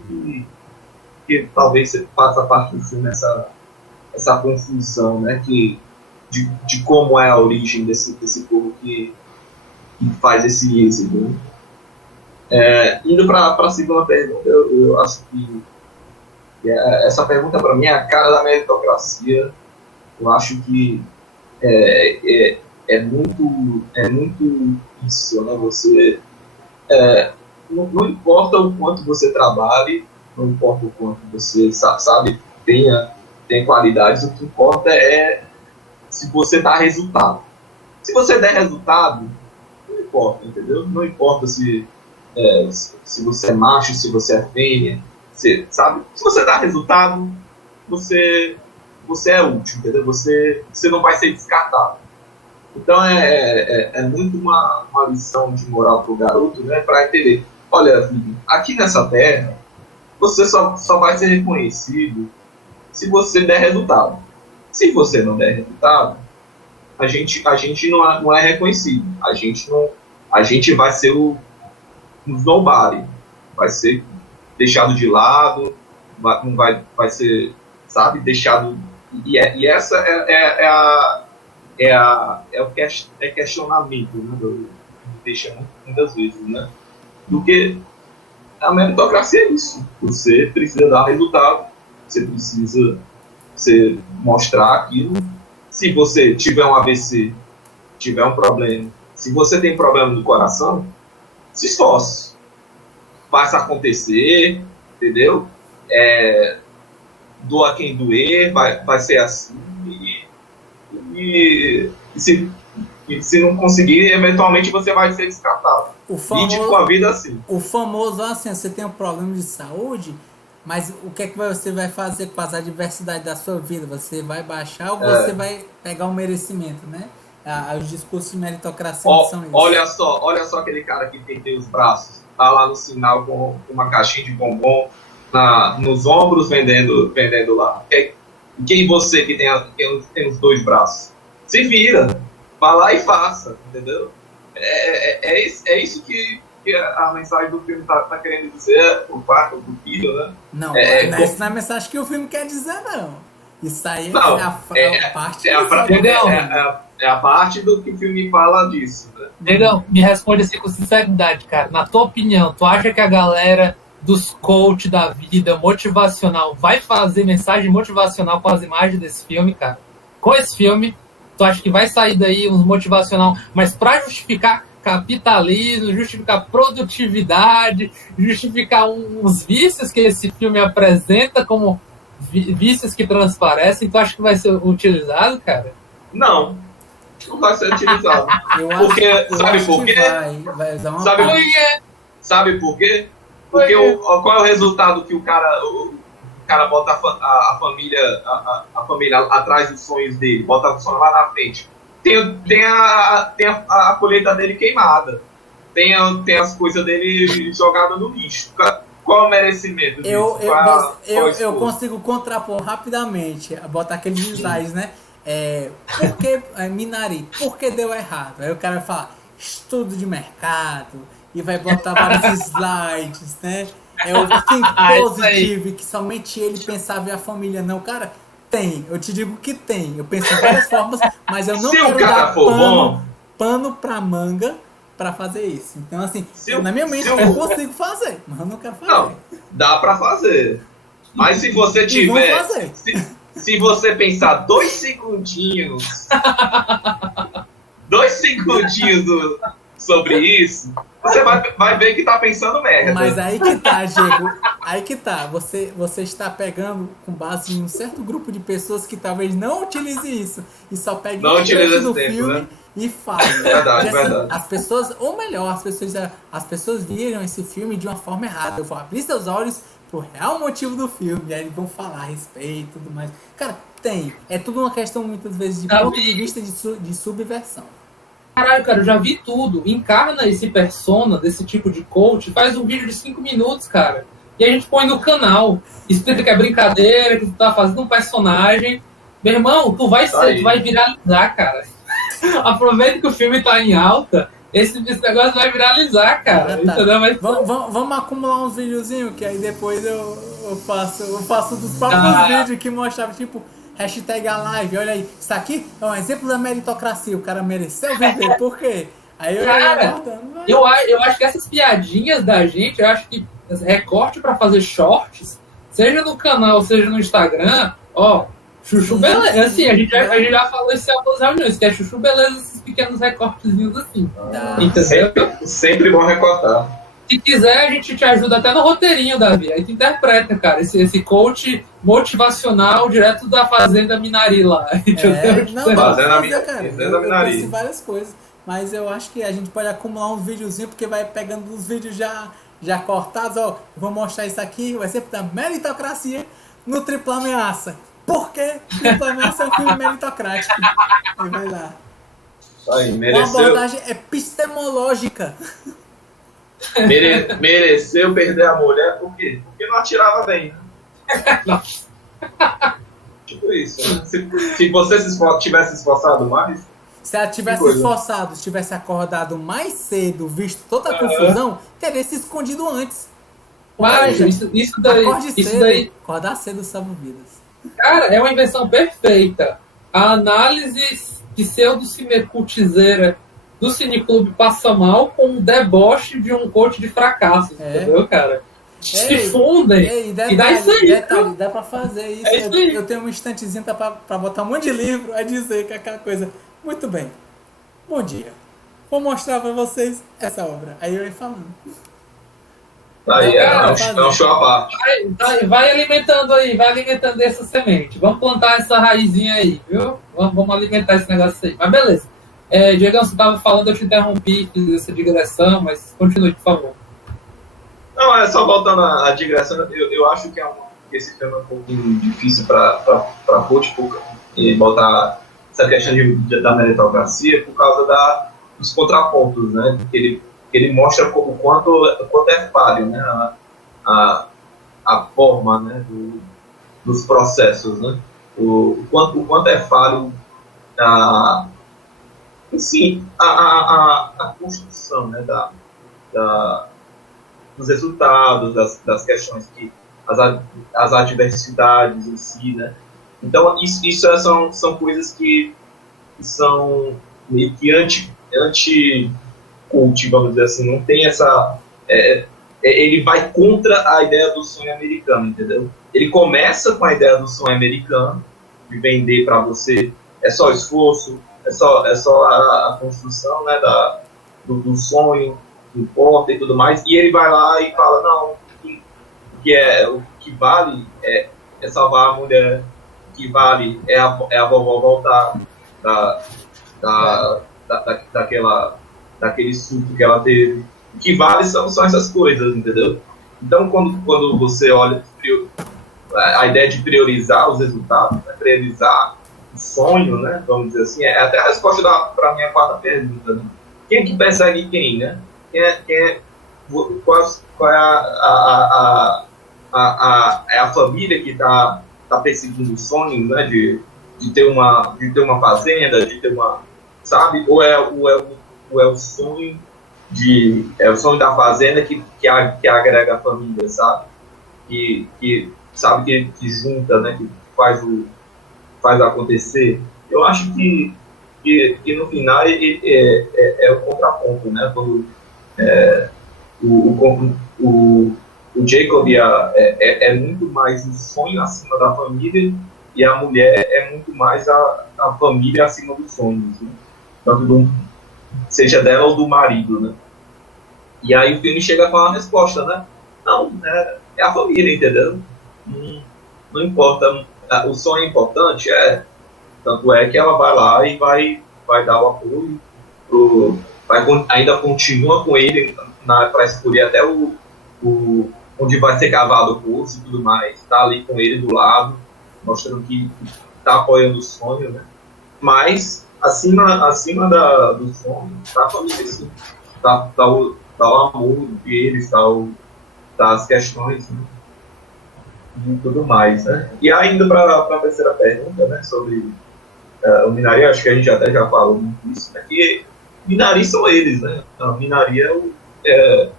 que talvez você faça parte do filme essa confusão, né, de como é a origem desse povo que faz esse êxodo. Indo para a segunda pergunta, eu acho que essa pergunta para mim é a cara da meritocracia. Eu acho que é muito isso, né? Você não importa o quanto você trabalhe, não importa o quanto você sabe tenha qualidades, o que importa é se você dá resultado. Se você der resultado, não importa, entendeu? Não importa se você é macho, se você é fêmea, sabe? Se você dá resultado, você é útil, entendeu? Você não vai ser descartado. Então é muito uma lição de moral para o garoto, né? Para entender, olha, filho, aqui nessa terra, você só vai ser reconhecido se você der resultado. Se você não der resultado, a gente não é reconhecido. A gente vai ser um nobody, vai ser deixado de lado, vai ser, sabe, deixado. E essa é o questionamento, né, deixa muitas vezes, né? Do que a meritocracia é isso. Você precisa dar resultado, você precisa mostrar aquilo. Se você tiver um AVC, tiver um problema, se você tem problema no coração, se esforce, faça acontecer, entendeu? Doa quem doer, vai ser assim. E se não conseguir, eventualmente você vai ser descartado. Lide com a vida assim. O famoso, assim, você tem um problema de saúde, mas o que é que você vai fazer com as adversidades da sua vida? Você vai baixar ou você vai pegar um merecimento, né? Os discursos de meritocracia são isso. Olha só aquele cara que tem os braços, tá lá no sinal com uma caixinha de bombom nos ombros vendendo lá. Quem você que tem os dois braços? Se vira, vá lá e faça, entendeu? É isso que a mensagem do filme tá querendo dizer, o quarto do filho, né? Não, essa não é a mensagem que o filme quer dizer, não. Isso aí é a parte... É a parte do que o filme fala disso, né? Negão, me responde assim com sinceridade, cara. Na tua opinião, tu acha que a galera dos coach da vida, motivacional, vai fazer mensagem motivacional com as imagens desse filme, cara? Com esse filme, tu acha que vai sair daí uns motivacional, mas para justificar capitalismo, justificar produtividade, justificar uns vícios que esse filme apresenta como vícios que transparecem, tu acha que vai ser utilizado, cara? Não vai ser utilizado. Sabe por quê? Sabe por quê? Porque qual é o resultado que o cara bota a família atrás dos sonhos dele, bota o sonho lá na frente. Tem a colheita dele queimada. Tem as coisas dele jogadas no lixo. Qual é o merecimento disso? Eu consigo contrapor rapidamente, botar aqueles slides, né? Por que Minari? Por que deu errado? Aí o cara vai falar estudo de mercado e vai botar vários slides, né? O think positive, que somente ele pensava e a família não. Cara, tem. Eu te digo que tem. Eu penso em várias formas, mas eu não quero dar pano pra manga pra fazer isso. Então, assim, na minha mente eu consigo fazer, mas eu não quero fazer. Não, dá pra fazer. Mas se você tiver... Se você pensar 2 segundinhos sobre isso, você vai ver que tá pensando merda. Mas aí que tá, Diego. Aí que tá. Você está pegando com base em um certo grupo de pessoas que talvez não utilize isso. E só pegue o trecho do filme, né? E fale. Verdade. As pessoas, ou melhor, as pessoas viram esse filme de uma forma errada. Eu vou abrir seus olhos pro real motivo do filme. E aí eles vão falar a respeito e tudo mais. Cara, tem. É tudo uma questão, muitas vezes, de ponto de vista de subversão. Caralho, cara, eu já vi tudo. Encarna esse persona desse tipo de coach, faz um vídeo de 5 minutos, cara. E a gente põe no canal. Explica que é brincadeira, que tu tá fazendo um personagem. Meu irmão, tu vai viralizar, cara. Aproveita que o filme tá em alta. Esse negócio vai viralizar, cara. Tá. Entendeu? Mas... Vamos acumular uns videozinhos, que aí depois eu faço dos próprios vídeos que mostrava, tipo... Hashtag a live, olha aí. Isso aqui é um exemplo da meritocracia. O cara mereceu viver, por quê? Aí eu acho que essas piadinhas da gente, eu acho que recorte pra fazer shorts, seja no canal, seja no Instagram, ó, chuchu beleza. Assim, a gente já falou isso em algumas reuniões, que é chuchu beleza, esses pequenos recortezinhos assim. Entendeu? Sempre bom recortar. Se quiser, a gente te ajuda até no roteirinho, Davi. Aí tu interpreta, cara, esse coach motivacional direto da Fazenda Minari lá. Fazenda Minari. Eu penso várias coisas. Mas eu acho que a gente pode acumular uns videozinhos, porque vai pegando os vídeos já cortados. Ó, vou mostrar isso aqui, vai ser da meritocracia no Tripla Ameaça. Por que Tripla Ameaça é um filme meritocrático? Aí vai lá. Aí, mereceu. Uma abordagem epistemológica. Mereceu perder a mulher por quê? Porque não atirava bem, né? Tipo isso, né? Se você tivesse esforçado mais, Se ela tivesse coisa. esforçado, se tivesse acordado mais cedo, visto toda a confusão, teria se escondido antes. Mas Poxa, isso acorde isso cedo. daí, Acordar cedo salva vidas. cara, é uma invenção perfeita. A análise pseudo-cinecultizeira do Cineclube passa mal com um deboche de um coach de fracassos, entendeu, cara? Se fundem e dá isso aí. Detalhe, dá pra fazer isso. É isso aí. Eu tenho um estantezinho pra botar um monte de livro, a dizer que é aquela coisa. Muito bem. Bom dia. Vou mostrar pra vocês essa obra. Aí eu ia falando. Aí é um show à parte. Vai alimentando essa semente. Vamos plantar essa raizinha aí, viu? Vamos alimentar esse negócio aí. Mas beleza. Diegão, você estava falando, eu te interrompi, fiz essa digressão, mas continue, por favor. Não, é só voltando à digressão, eu acho que esse tema é um pouquinho difícil para Rústico e botar essa questão da meritocracia por causa dos contrapontos, né? Que ele mostra o quanto é falho, né? A forma, né? dos processos, né? O quanto é falho sim, a construção, né? Dos resultados, das questões que as adversidades em si, né? Então isso são coisas que são meio que anti-cult, vamos dizer assim, não tem essa ele vai contra a ideia do sonho americano, entendeu? Ele começa com a ideia do sonho americano de vender para você é só esforço, é só a construção, né, do sonho, importa e tudo mais, e ele vai lá e fala, não, o que vale é salvar a mulher, o que vale é a vovó voltar daquele surto que ela teve, o que vale são essas coisas, entendeu? Então, quando você olha a ideia de priorizar os resultados, né, priorizar o sonho, né, vamos dizer assim, é até a resposta para a minha quarta pergunta, né? Quem é que persegue quem, né? Qual é a família que está perseguindo o sonho, né, de ter uma fazenda, de ter uma, sabe? Ou é o sonho o sonho da fazenda que agrega a família, sabe? Que sabe que junta, né? Que faz acontecer. Eu acho que no final é o contraponto, né? Quando o Jacob é muito mais o sonho acima da família e a mulher é muito mais a família acima dos sonhos, né? Tanto seja dela ou do marido, né? E aí o filme chega com a resposta, né? Não, é a família, entendeu? Não importa, o sonho é importante, tanto é que ela vai lá e vai dar o apoio, ainda continua com ele para escolher até onde vai ser cavado o poço e tudo mais, está ali com ele do lado, mostrando que está apoiando o sonho, né? Mas acima do sonho está a família, sim. Tá o amor deles, tá as questões, né? E tudo mais, né? E ainda para a terceira pergunta, né, sobre o Minari, acho que a gente até já falou muito disso, né, que Minari são eles, né? A Minari é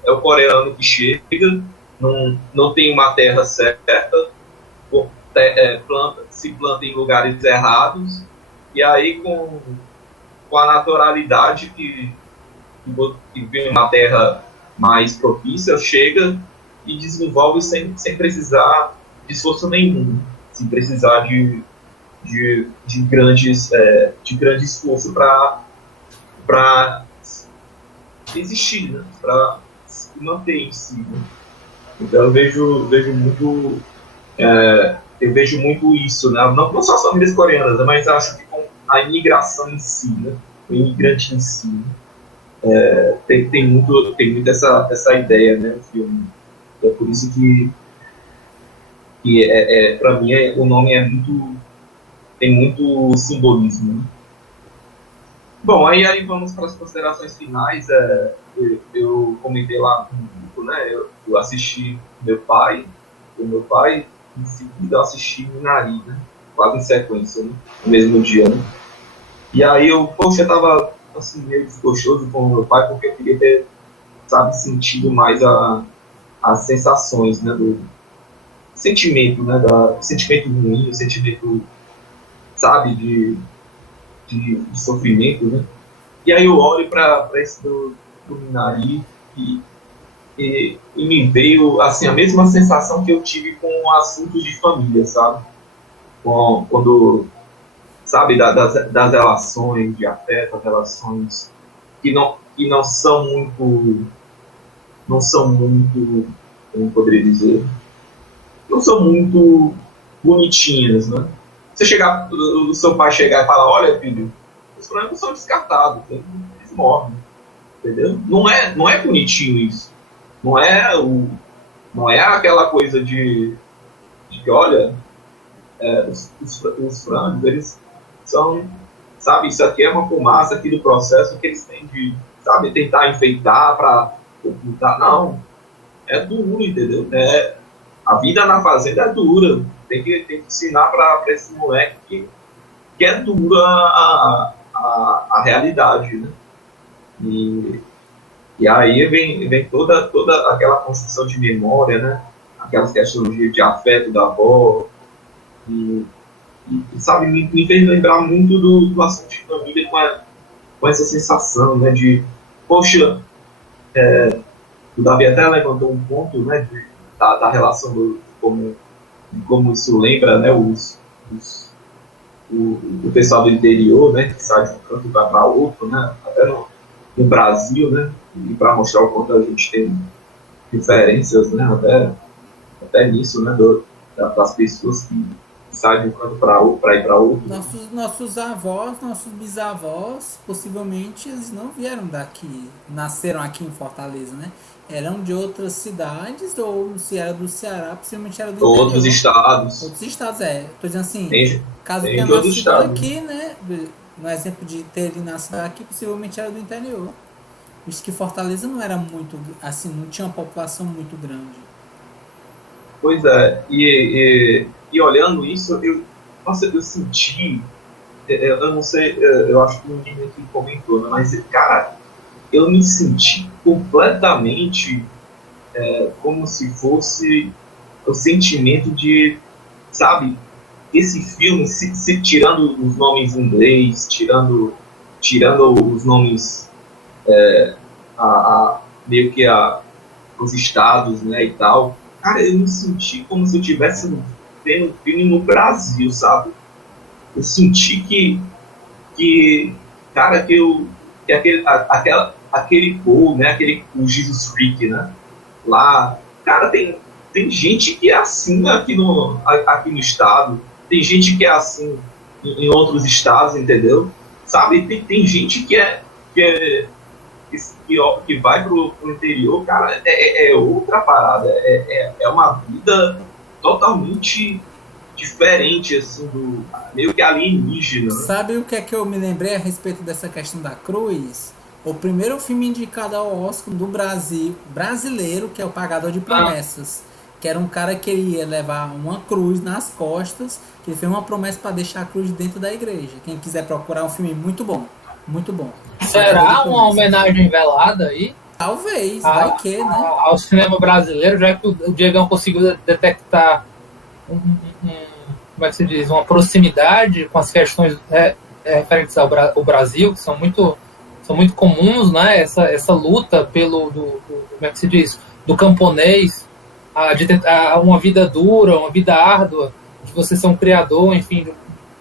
o coreano que chega, não tem uma terra certa, se planta em lugares errados, e aí com a naturalidade que vem uma terra mais propícia, chega e desenvolve sem precisar de esforço nenhum, sem precisar de grande esforço para existir, né? Para se manter em si, né? Então eu vejo muito isso, né? Não só as famílias coreanas, né? Mas acho que com a imigração em si, né? O imigrante em si, né? Tem muito essa ideia, né? No filme. É por isso que para mim o nome tem muito simbolismo, né? Bom, aí vamos para as considerações finais. Eu comentei lá no grupo, né? Eu assisti o meu pai, em seguida eu assisti Minari, né? quase em sequência, né? No mesmo dia, né? E aí eu tava assim, meio desgostoso com o meu pai, porque eu queria ter, sabe, sentido mais as sensações, né, do sentimento, né, sentimento ruim, o sentimento, sabe, de sofrimento, né? E aí eu olho para esse do Minari e me veio, assim, a mesma sensação que eu tive com assuntos de família, sabe? Quando, sabe, das relações de afeto, as relações que não são muito, como eu poderia dizer, não são muito bonitinhas, né? O seu pai chegar e falar, olha, filho, os frangos são descartados, eles morrem, entendeu? Não é bonitinho isso. Não é aquela coisa de que, olha, os frangos, eles são, sabe, isso aqui é uma fumaça aqui do processo que eles têm de, sabe, tentar enfeitar para ocultar. Não, é duro, entendeu? A vida na fazenda é dura. Tem que ensinar para esse moleque que é dura a realidade, né? E aí vem toda aquela construção de memória, né? Aquelas questões de afeto da avó. E sabe, me fez lembrar muito do assunto de família com essa sensação, né? De, poxa, o Davi até levantou um ponto, né? Da relação como isso lembra, né? O pessoal do interior, né? Que sai de um canto para outro, né? Até no Brasil, né? E para mostrar o quanto a gente tem diferenças, né? Até nisso, né? Das pessoas que saem de um canto para ir para outro. Nossos avós, nossos bisavós, possivelmente eles não vieram daqui, nasceram aqui em Fortaleza, né? Eram de outras cidades, ou se era do Ceará, possivelmente era do interior. Outros estados. Outros estados, Tô dizendo assim, caso tem tenha nascido nascido aqui, né? No exemplo de ter nascido aqui, possivelmente era do interior. Visto que Fortaleza não era muito, assim, não tinha uma população muito grande. Pois é, e olhando isso, eu senti, eu não sei, eu acho que ninguém aqui comentou, né, mas, cara, eu me senti completamente como se fosse o sentimento de, sabe, esse filme, se tirando os nomes em inglês, tirando os nomes meio que os estados, né, e tal, cara, eu me senti como se eu estivesse vendo filme no Brasil, sabe? Eu senti cara, que aquele povo, né, o Jesus Freak, né, lá, cara, tem gente que é assim aqui no estado, tem gente que é assim em outros estados, entendeu? Sabe, tem gente que vai pro interior, cara, é outra parada, é uma vida totalmente diferente, assim, meio que alienígena, né? Sabe o que é que eu me lembrei a respeito dessa questão da cruz? O primeiro filme indicado ao Oscar do brasileiro, que é o Pagador de Promessas, que era um cara que ia levar uma cruz nas costas, que ele fez uma promessa para deixar a cruz dentro da igreja. Quem quiser procurar, um filme muito bom. Muito bom. Será uma homenagem velada aí? Talvez, vai que, né? Ao cinema brasileiro, já que o Diegão conseguiu detectar como é que se diz, uma proximidade com as questões referentes ao Brasil, que são muito comuns, né? Essa luta como é que se diz, do camponês, de tentar uma vida dura, uma vida árdua, de você ser um criador, enfim, um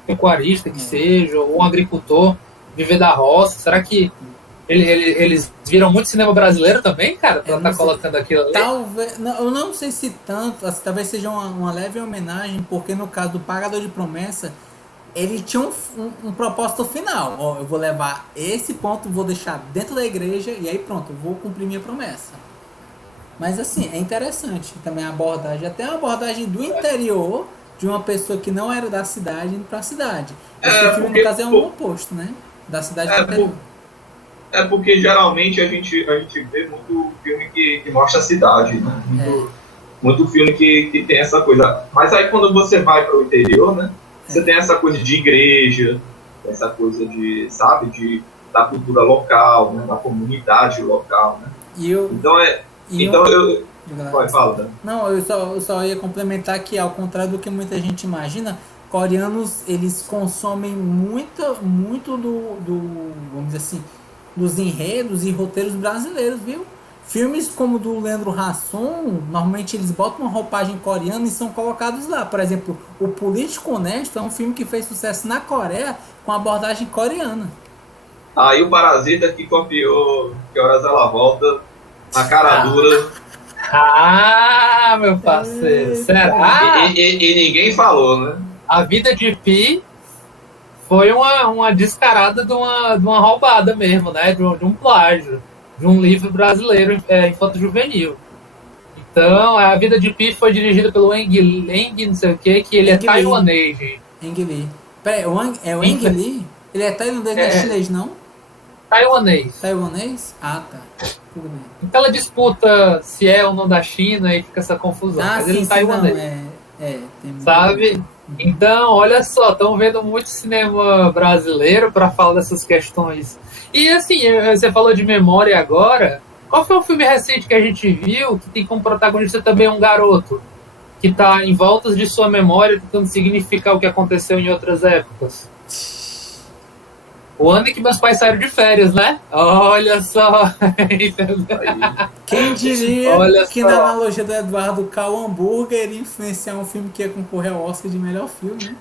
pecuarista que seja, ou um agricultor, viver da roça. Será que eles viram muito cinema brasileiro também, cara, pra estar colocando aquilo ali? Talvez, eu não sei se tanto, assim, talvez seja uma leve homenagem, porque no caso do Pagador de Promessa, ele tinha um propósito final. Ó, eu vou levar esse ponto, vou deixar dentro da igreja e aí pronto, eu vou cumprir minha promessa. Mas assim, é interessante também a abordagem, até a abordagem do interior, de uma pessoa que não era da cidade indo pra cidade. Esse filme, no caso, é um oposto, né? Da cidade do interior. Porque geralmente a gente vê muito filme que mostra a cidade, né? Muito filme que tem essa coisa. Mas aí quando você vai para o interior, né? você tem essa coisa de igreja, essa coisa de, sabe, da cultura local, né, da comunidade local, né? Pode falar, né? Não, eu só ia complementar que, ao contrário do que muita gente imagina, coreanos, eles consomem muito vamos dizer assim, dos enredos e roteiros brasileiros, viu? Filmes como o do Leandro Hassum, normalmente eles botam uma roupagem coreana e são colocados lá. Por exemplo, O Político Honesto é um filme que fez sucesso na Coreia com abordagem coreana. Aí o Parasita que copiou Que Horas Ela Volta na cara dura. Meu parceiro, será? E ninguém falou, né? A Vida de Pi foi uma descarada de uma roubada mesmo, né? De um plágio, de um livro brasileiro infanto-juvenil. Então, A Vida de Pi foi dirigida pelo Eng, não sei o que ele é taiwanês. Eng Lee. Peraí, é o Eng Lee? Ele é tailandês, não é chinês, não? Taiwanês. Taiwanês? Ah, tá. Tudo bem. Aquela disputa se é ou não da China e fica essa confusão. Mas ele é taiwanês. Tem sabe? Então, olha só, estão vendo muito cinema brasileiro para falar dessas questões. E assim, você falou de memória agora. Qual foi o filme recente que a gente viu que tem como protagonista também um garoto que está em voltas de sua memória tentando significar o que aconteceu em outras épocas? O ano em que meus pais saíram de férias, né? Olha só! Quem diria que na analogia do Eduardo Cal Hambúrguer iria influenciar um filme que ia concorrer ao Oscar de melhor filme, né?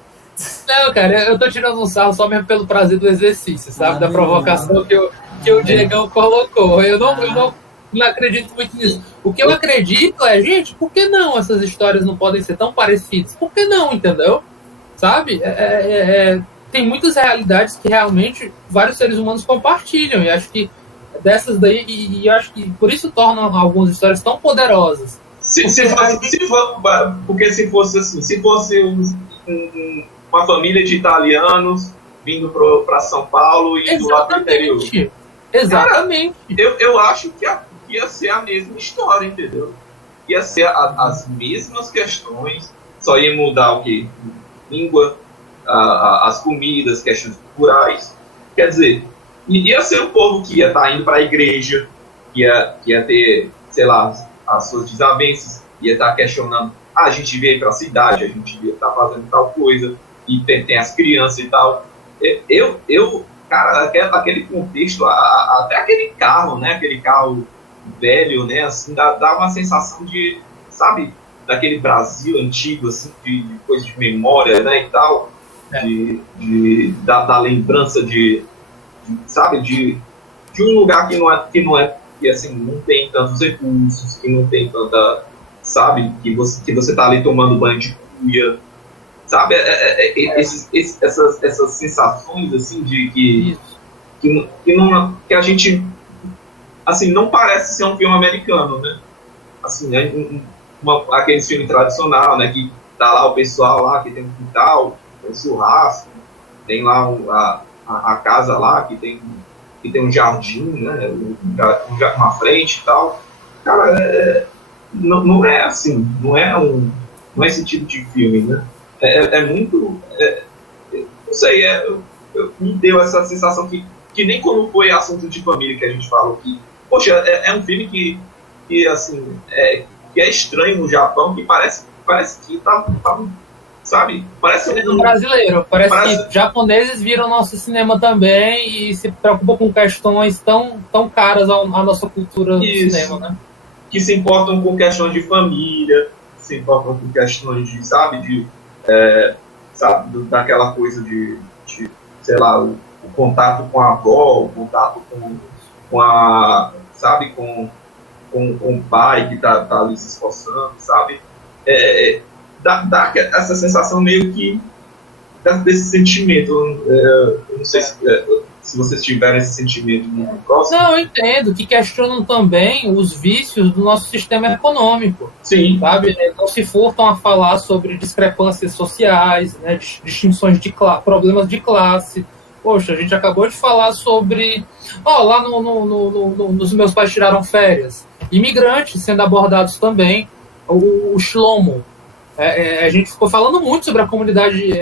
Não, cara, eu tô tirando um sarro só mesmo pelo prazer do exercício, sabe? Da provocação que o Diegão colocou. Eu não acredito muito nisso. O que eu acredito é, gente, por que não essas histórias não podem ser tão parecidas? Por que não, entendeu? Sabe? Tem muitas realidades que realmente vários seres humanos compartilham, e acho que dessas daí, e acho que por isso tornam algumas histórias tão poderosas. Porque se fosse assim, se fosse uma família de italianos vindo para São Paulo e do lado do interior. Exatamente. Cara, eu acho que ia ser a mesma história, entendeu? Ia ser as mesmas questões, só ia mudar o quê? Língua, as comidas, questões culturais. Quer dizer, ia ser um povo que ia estar indo para a igreja, que ia ter, sei lá, as suas desavenças, ia estar questionando, a gente veio para a cidade, a gente ia estar fazendo tal coisa, e tem as crianças e tal. Cara, aquele contexto, até aquele carro, né, aquele carro velho, né, assim, dá uma sensação de, sabe, daquele Brasil antigo, assim, de coisa de memória, né, e tal, da lembrança sabe, de um lugar que assim, não tem tantos recursos, que não tem tanta, sabe, que você tá ali tomando banho de cuia, sabe, essas sensações, assim, de que a gente, assim, não parece ser um filme americano, né, assim, né, aquele filme tradicional, né, que tá lá o pessoal lá, que tem um quintal, tem um churrasco, tem lá a casa lá, que tem um jardim, né, uma frente e tal. Cara, não é assim, não é esse tipo de filme, né? É muito, não sei, me deu essa sensação que nem quando foi assunto de família que a gente falou que, poxa, é um filme que assim, que é estranho no Japão, que parece que tá sabe? Parece um brasileiro. Parece que japoneses viram nosso cinema também e se preocupam com questões tão caras à nossa cultura do cinema, né? Que se importam com questões de família, se importam com questões de, sabe, daquela coisa de sei lá, o contato com a avó, o contato com o pai que tá ali se esforçando, sabe? Dá essa sensação meio que desse sentimento. Eu não sei se vocês tiveram esse sentimento no próximo. Não, eu entendo, que questionam também os vícios do nosso sistema econômico. Sim. Sabe? Não se furtam a falar sobre discrepâncias sociais, né, distinções de problemas de classe. Poxa, a gente acabou de falar sobre... lá nos meus pais tiraram férias. Imigrantes sendo abordados também. O Shlomo, A gente ficou falando muito sobre a comunidade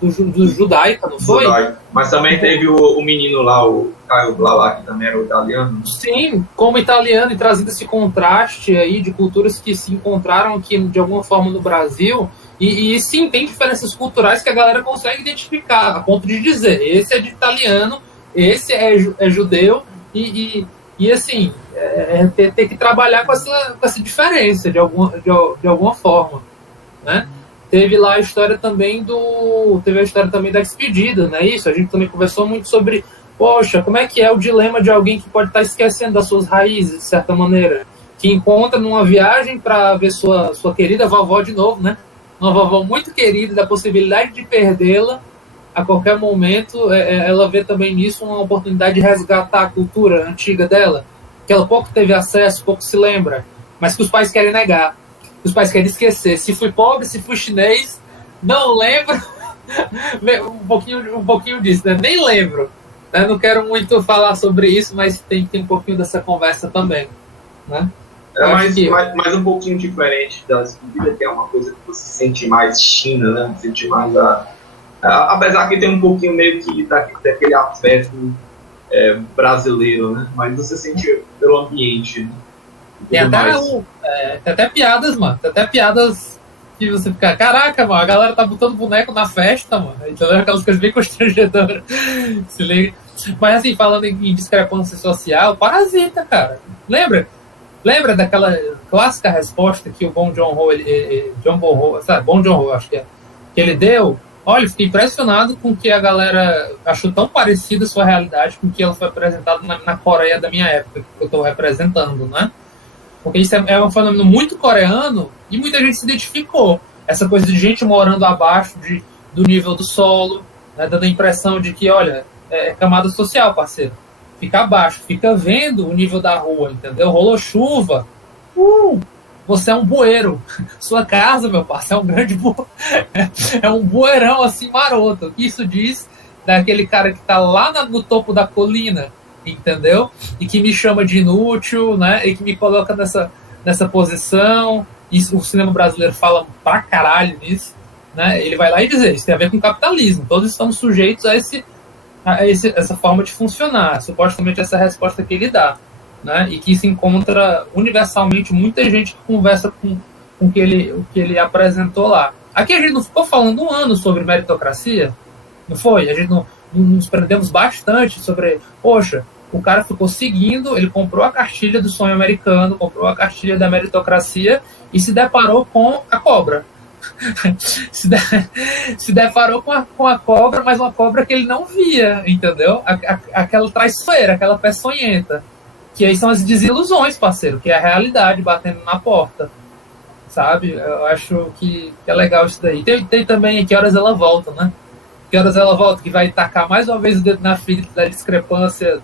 do judaica, não foi? Mas também teve o menino lá, o Caio Blá, que também era o italiano. Sim, como italiano, e trazendo esse contraste aí de culturas que se encontraram aqui de alguma forma no Brasil. E sim, tem diferenças culturais que a galera consegue identificar, a ponto de dizer, esse é de italiano, esse é judeu, e assim, ter que trabalhar com essa diferença de alguma forma, né? Teve lá a história também da despedida, né? Isso, a gente também conversou muito sobre, poxa, como é que é o dilema de alguém que pode estar esquecendo das suas raízes, de certa maneira, que encontra numa viagem para ver sua querida vovó de novo, né? Uma vovó muito querida, da possibilidade de perdê-la a qualquer momento, ela vê também nisso uma oportunidade de resgatar a cultura antiga dela, que ela pouco teve acesso, pouco se lembra, mas que os pais querem negar, que os pais querem esquecer. Se fui pobre, se fui chinês, não lembro. um pouquinho disso, né? Nem lembro. Né? Não quero muito falar sobre isso, mas tem um pouquinho dessa conversa também, né? Mas um pouquinho diferente da despedida, que é uma coisa que você sente mais China, né? Sente mais apesar que tem um pouquinho meio que daquele afeto brasileiro, né? Mas você sente pelo ambiente, né? Tem até piadas, mano. Tem até piadas que você fica, caraca, mano, a galera tá botando boneco na festa, mano. Então é aquelas coisas bem constrangedoras. Se liga. Mas assim, falando em discrepância social, Parasita, cara. Lembra daquela clássica resposta que o Bong Joon-ho, Bong Joon-ho, acho que ele deu? Olha, fiquei impressionado com que a galera achou tão parecida a sua realidade com o que ela foi apresentada na Coreia da minha época, que eu estou representando, né? Porque isso é um fenômeno muito coreano e muita gente se identificou. Essa coisa de gente morando abaixo do nível do solo, né, dando a impressão de que, olha, é camada social, parceiro. Fica abaixo, fica vendo o nível da rua, entendeu? Rolou chuva. Você é um bueiro. Sua casa, meu parceiro, é um grande bueiro. É um bueirão assim maroto. O que isso diz daquele cara que tá lá no topo da colina, entendeu? E que me chama de inútil, né? E que me coloca nessa posição. Isso, o cinema brasileiro fala pra caralho nisso, né? Ele vai lá e diz, isso tem a ver com capitalismo. Todos estamos sujeitos a essa forma de funcionar. Supostamente essa resposta que ele dá. Né, e que se encontra universalmente muita gente que conversa com o que ele apresentou lá. Aqui a gente não ficou falando um ano sobre meritocracia, não foi? A gente não nos prendemos bastante sobre, poxa, o cara ficou seguindo, ele comprou a cartilha do sonho americano, comprou a cartilha da meritocracia e se deparou com a cobra. se deparou com a cobra, mas uma cobra que ele não via, entendeu? Aquela traiçoeira, aquela peçonhenta. Que aí são as desilusões, parceiro, que é a realidade batendo na porta, sabe? Eu acho que é legal isso daí. Tem também Que Horas Ela Volta, né? Que Horas Ela Volta, que vai tacar mais uma vez o dedo na ferida da discrepância,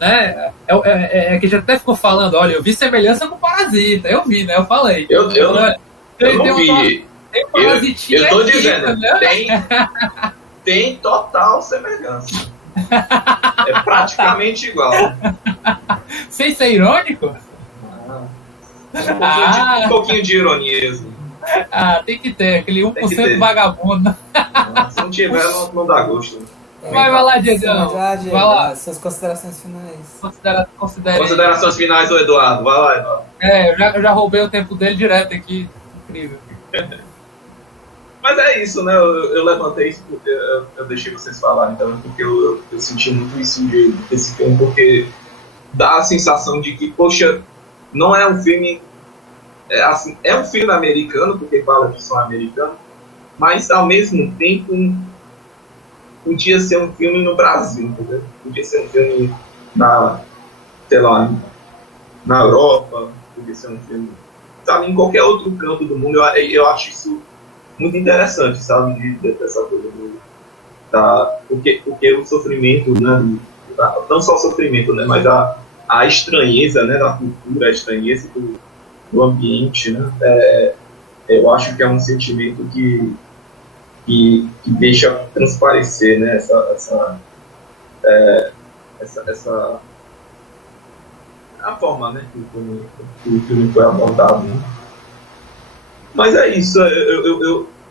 né? Que a gente até ficou falando, olha, eu vi semelhança com Parasita, eu vi, né? Eu falei. Eu não vi. Eu tô dizendo, tem total semelhança. É praticamente igual. Sem ser irônico? Um pouquinho de ironia. Tem que ter, aquele 1% vagabundo. Se não tiver, não dá gosto. Vai lá, Diegão. Vai lá. Suas considerações finais. Considerações finais do Eduardo. Vai lá, Eduardo. Eu já roubei o tempo dele direto aqui. Incrível. Mas é isso, né? Eu levantei isso porque eu deixei vocês falarem também, porque eu senti muito isso desse filme, porque dá a sensação de que, poxa, não é um filme... É um filme americano, porque fala que são americanos, mas ao mesmo tempo podia ser um filme no Brasil, entendeu? Podia ser um filme sei lá, na Europa, podia ser um filme, sabe, em qualquer outro canto do mundo. Eu acho isso muito interessante, sabe, dessa coisa porque o sofrimento, né, não só o sofrimento, né, mas a estranheza, né, da cultura, a estranheza do ambiente, né, eu acho que é um sentimento que deixa transparecer, né, a forma, né, que o filme foi abordado, né. Mas é isso,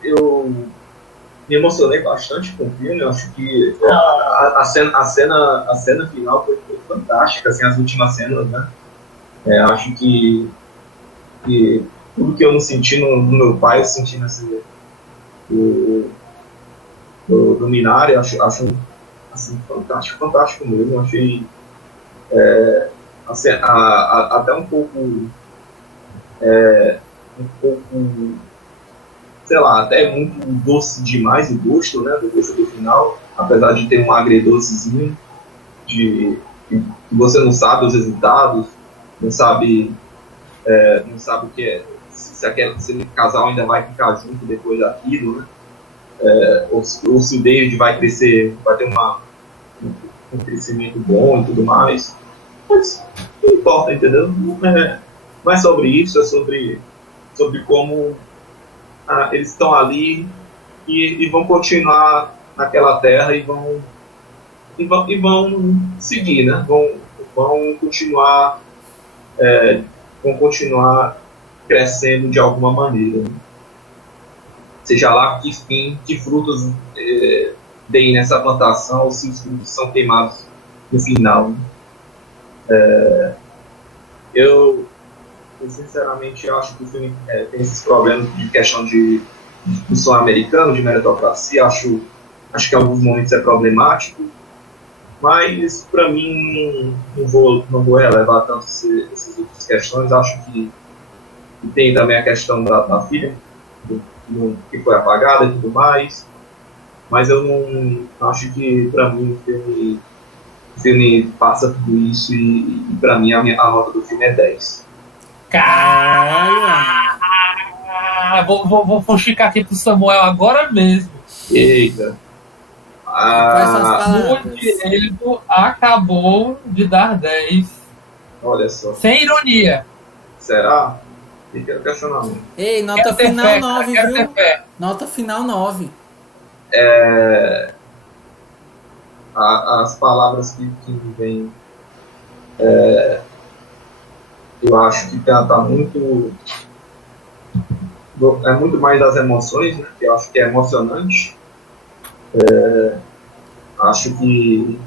eu me emocionei bastante com o filme. Eu acho que a cena final foi fantástica, assim, as últimas cenas, né? Acho que tudo que eu não senti no meu pai, eu senti nesse do Minari. Acho assim, fantástico mesmo. Achei assim, até um pouco, sei lá, até muito doce demais o gosto, né, do gosto do final, apesar de ter um agridocezinho, que você não sabe os resultados, não sabe o que é, se aquele casal ainda vai ficar junto depois daquilo, né, ou se o David vai crescer, vai ter um crescimento bom e tudo mais. Mas não importa, entendeu? Não é sobre isso, é sobre como eles estão ali e vão continuar naquela terra e vão seguir, né? Vão continuar crescendo de alguma maneira, né? Seja lá que frutos deem nessa plantação, ou se os frutos são queimados no final, né? Eu sinceramente acho que o filme tem esses problemas de questão de discussão americana, de meritocracia. Acho que em alguns momentos é problemático, mas para mim não vou relevar tanto essas outras questões. Acho que tem também a questão da filha, que foi apagada e tudo mais, mas eu não acho que, para mim, o filme passa tudo isso, e para mim a nota do filme é 10. Cara, vou fuxicar aqui pro Samuel agora mesmo. Eita. O Diego acabou de dar 10. Olha só. Sem ironia. Será? Fica o questionamento. Ei, nota final 9, viu? Nota final 9. As palavras que me vêm, eu acho que tá muito. É muito mais das emoções, né? Que eu acho que é emocionante. Acho que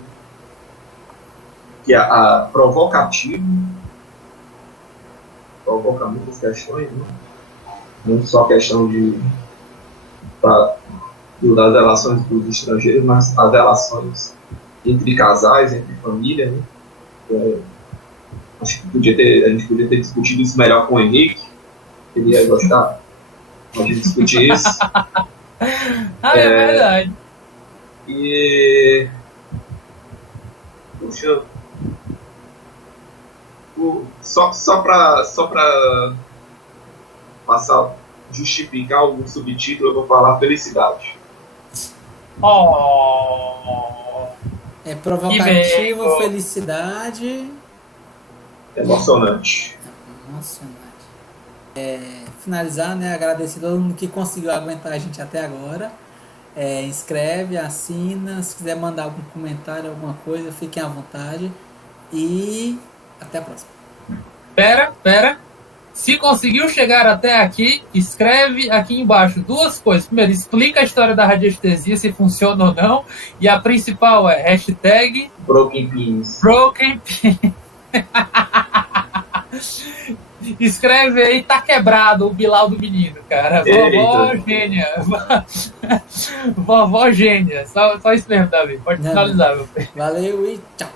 a provocativo, provoca muitas questões, né? Não só a questão das relações dos estrangeiros, mas as relações entre casais, entre família, né? Acho que a gente podia ter discutido isso melhor com o Henrique. Ele ia gostar de discutir isso. É verdade. E puxa, só para justificar algum subtítulo, eu vou falar felicidade. É provocativo, felicidade. Emocionante. Finalizar, né? Agradecer a todo mundo que conseguiu aguentar a gente até agora. Inscreve, assina. Se quiser mandar algum comentário, alguma coisa, fiquem à vontade. E até a próxima. Pera. Se conseguiu chegar até aqui, escreve aqui embaixo 2 coisas. Primeiro, explica a história da radiestesia, se funciona ou não. E a principal é hashtag Broken Pins. Escreve aí, tá quebrado o Bilal do menino, cara. Vovó gênia. Vovó gênia. Só isso mesmo, Davi. Pode finalizar, meu filho. Valeu e tchau.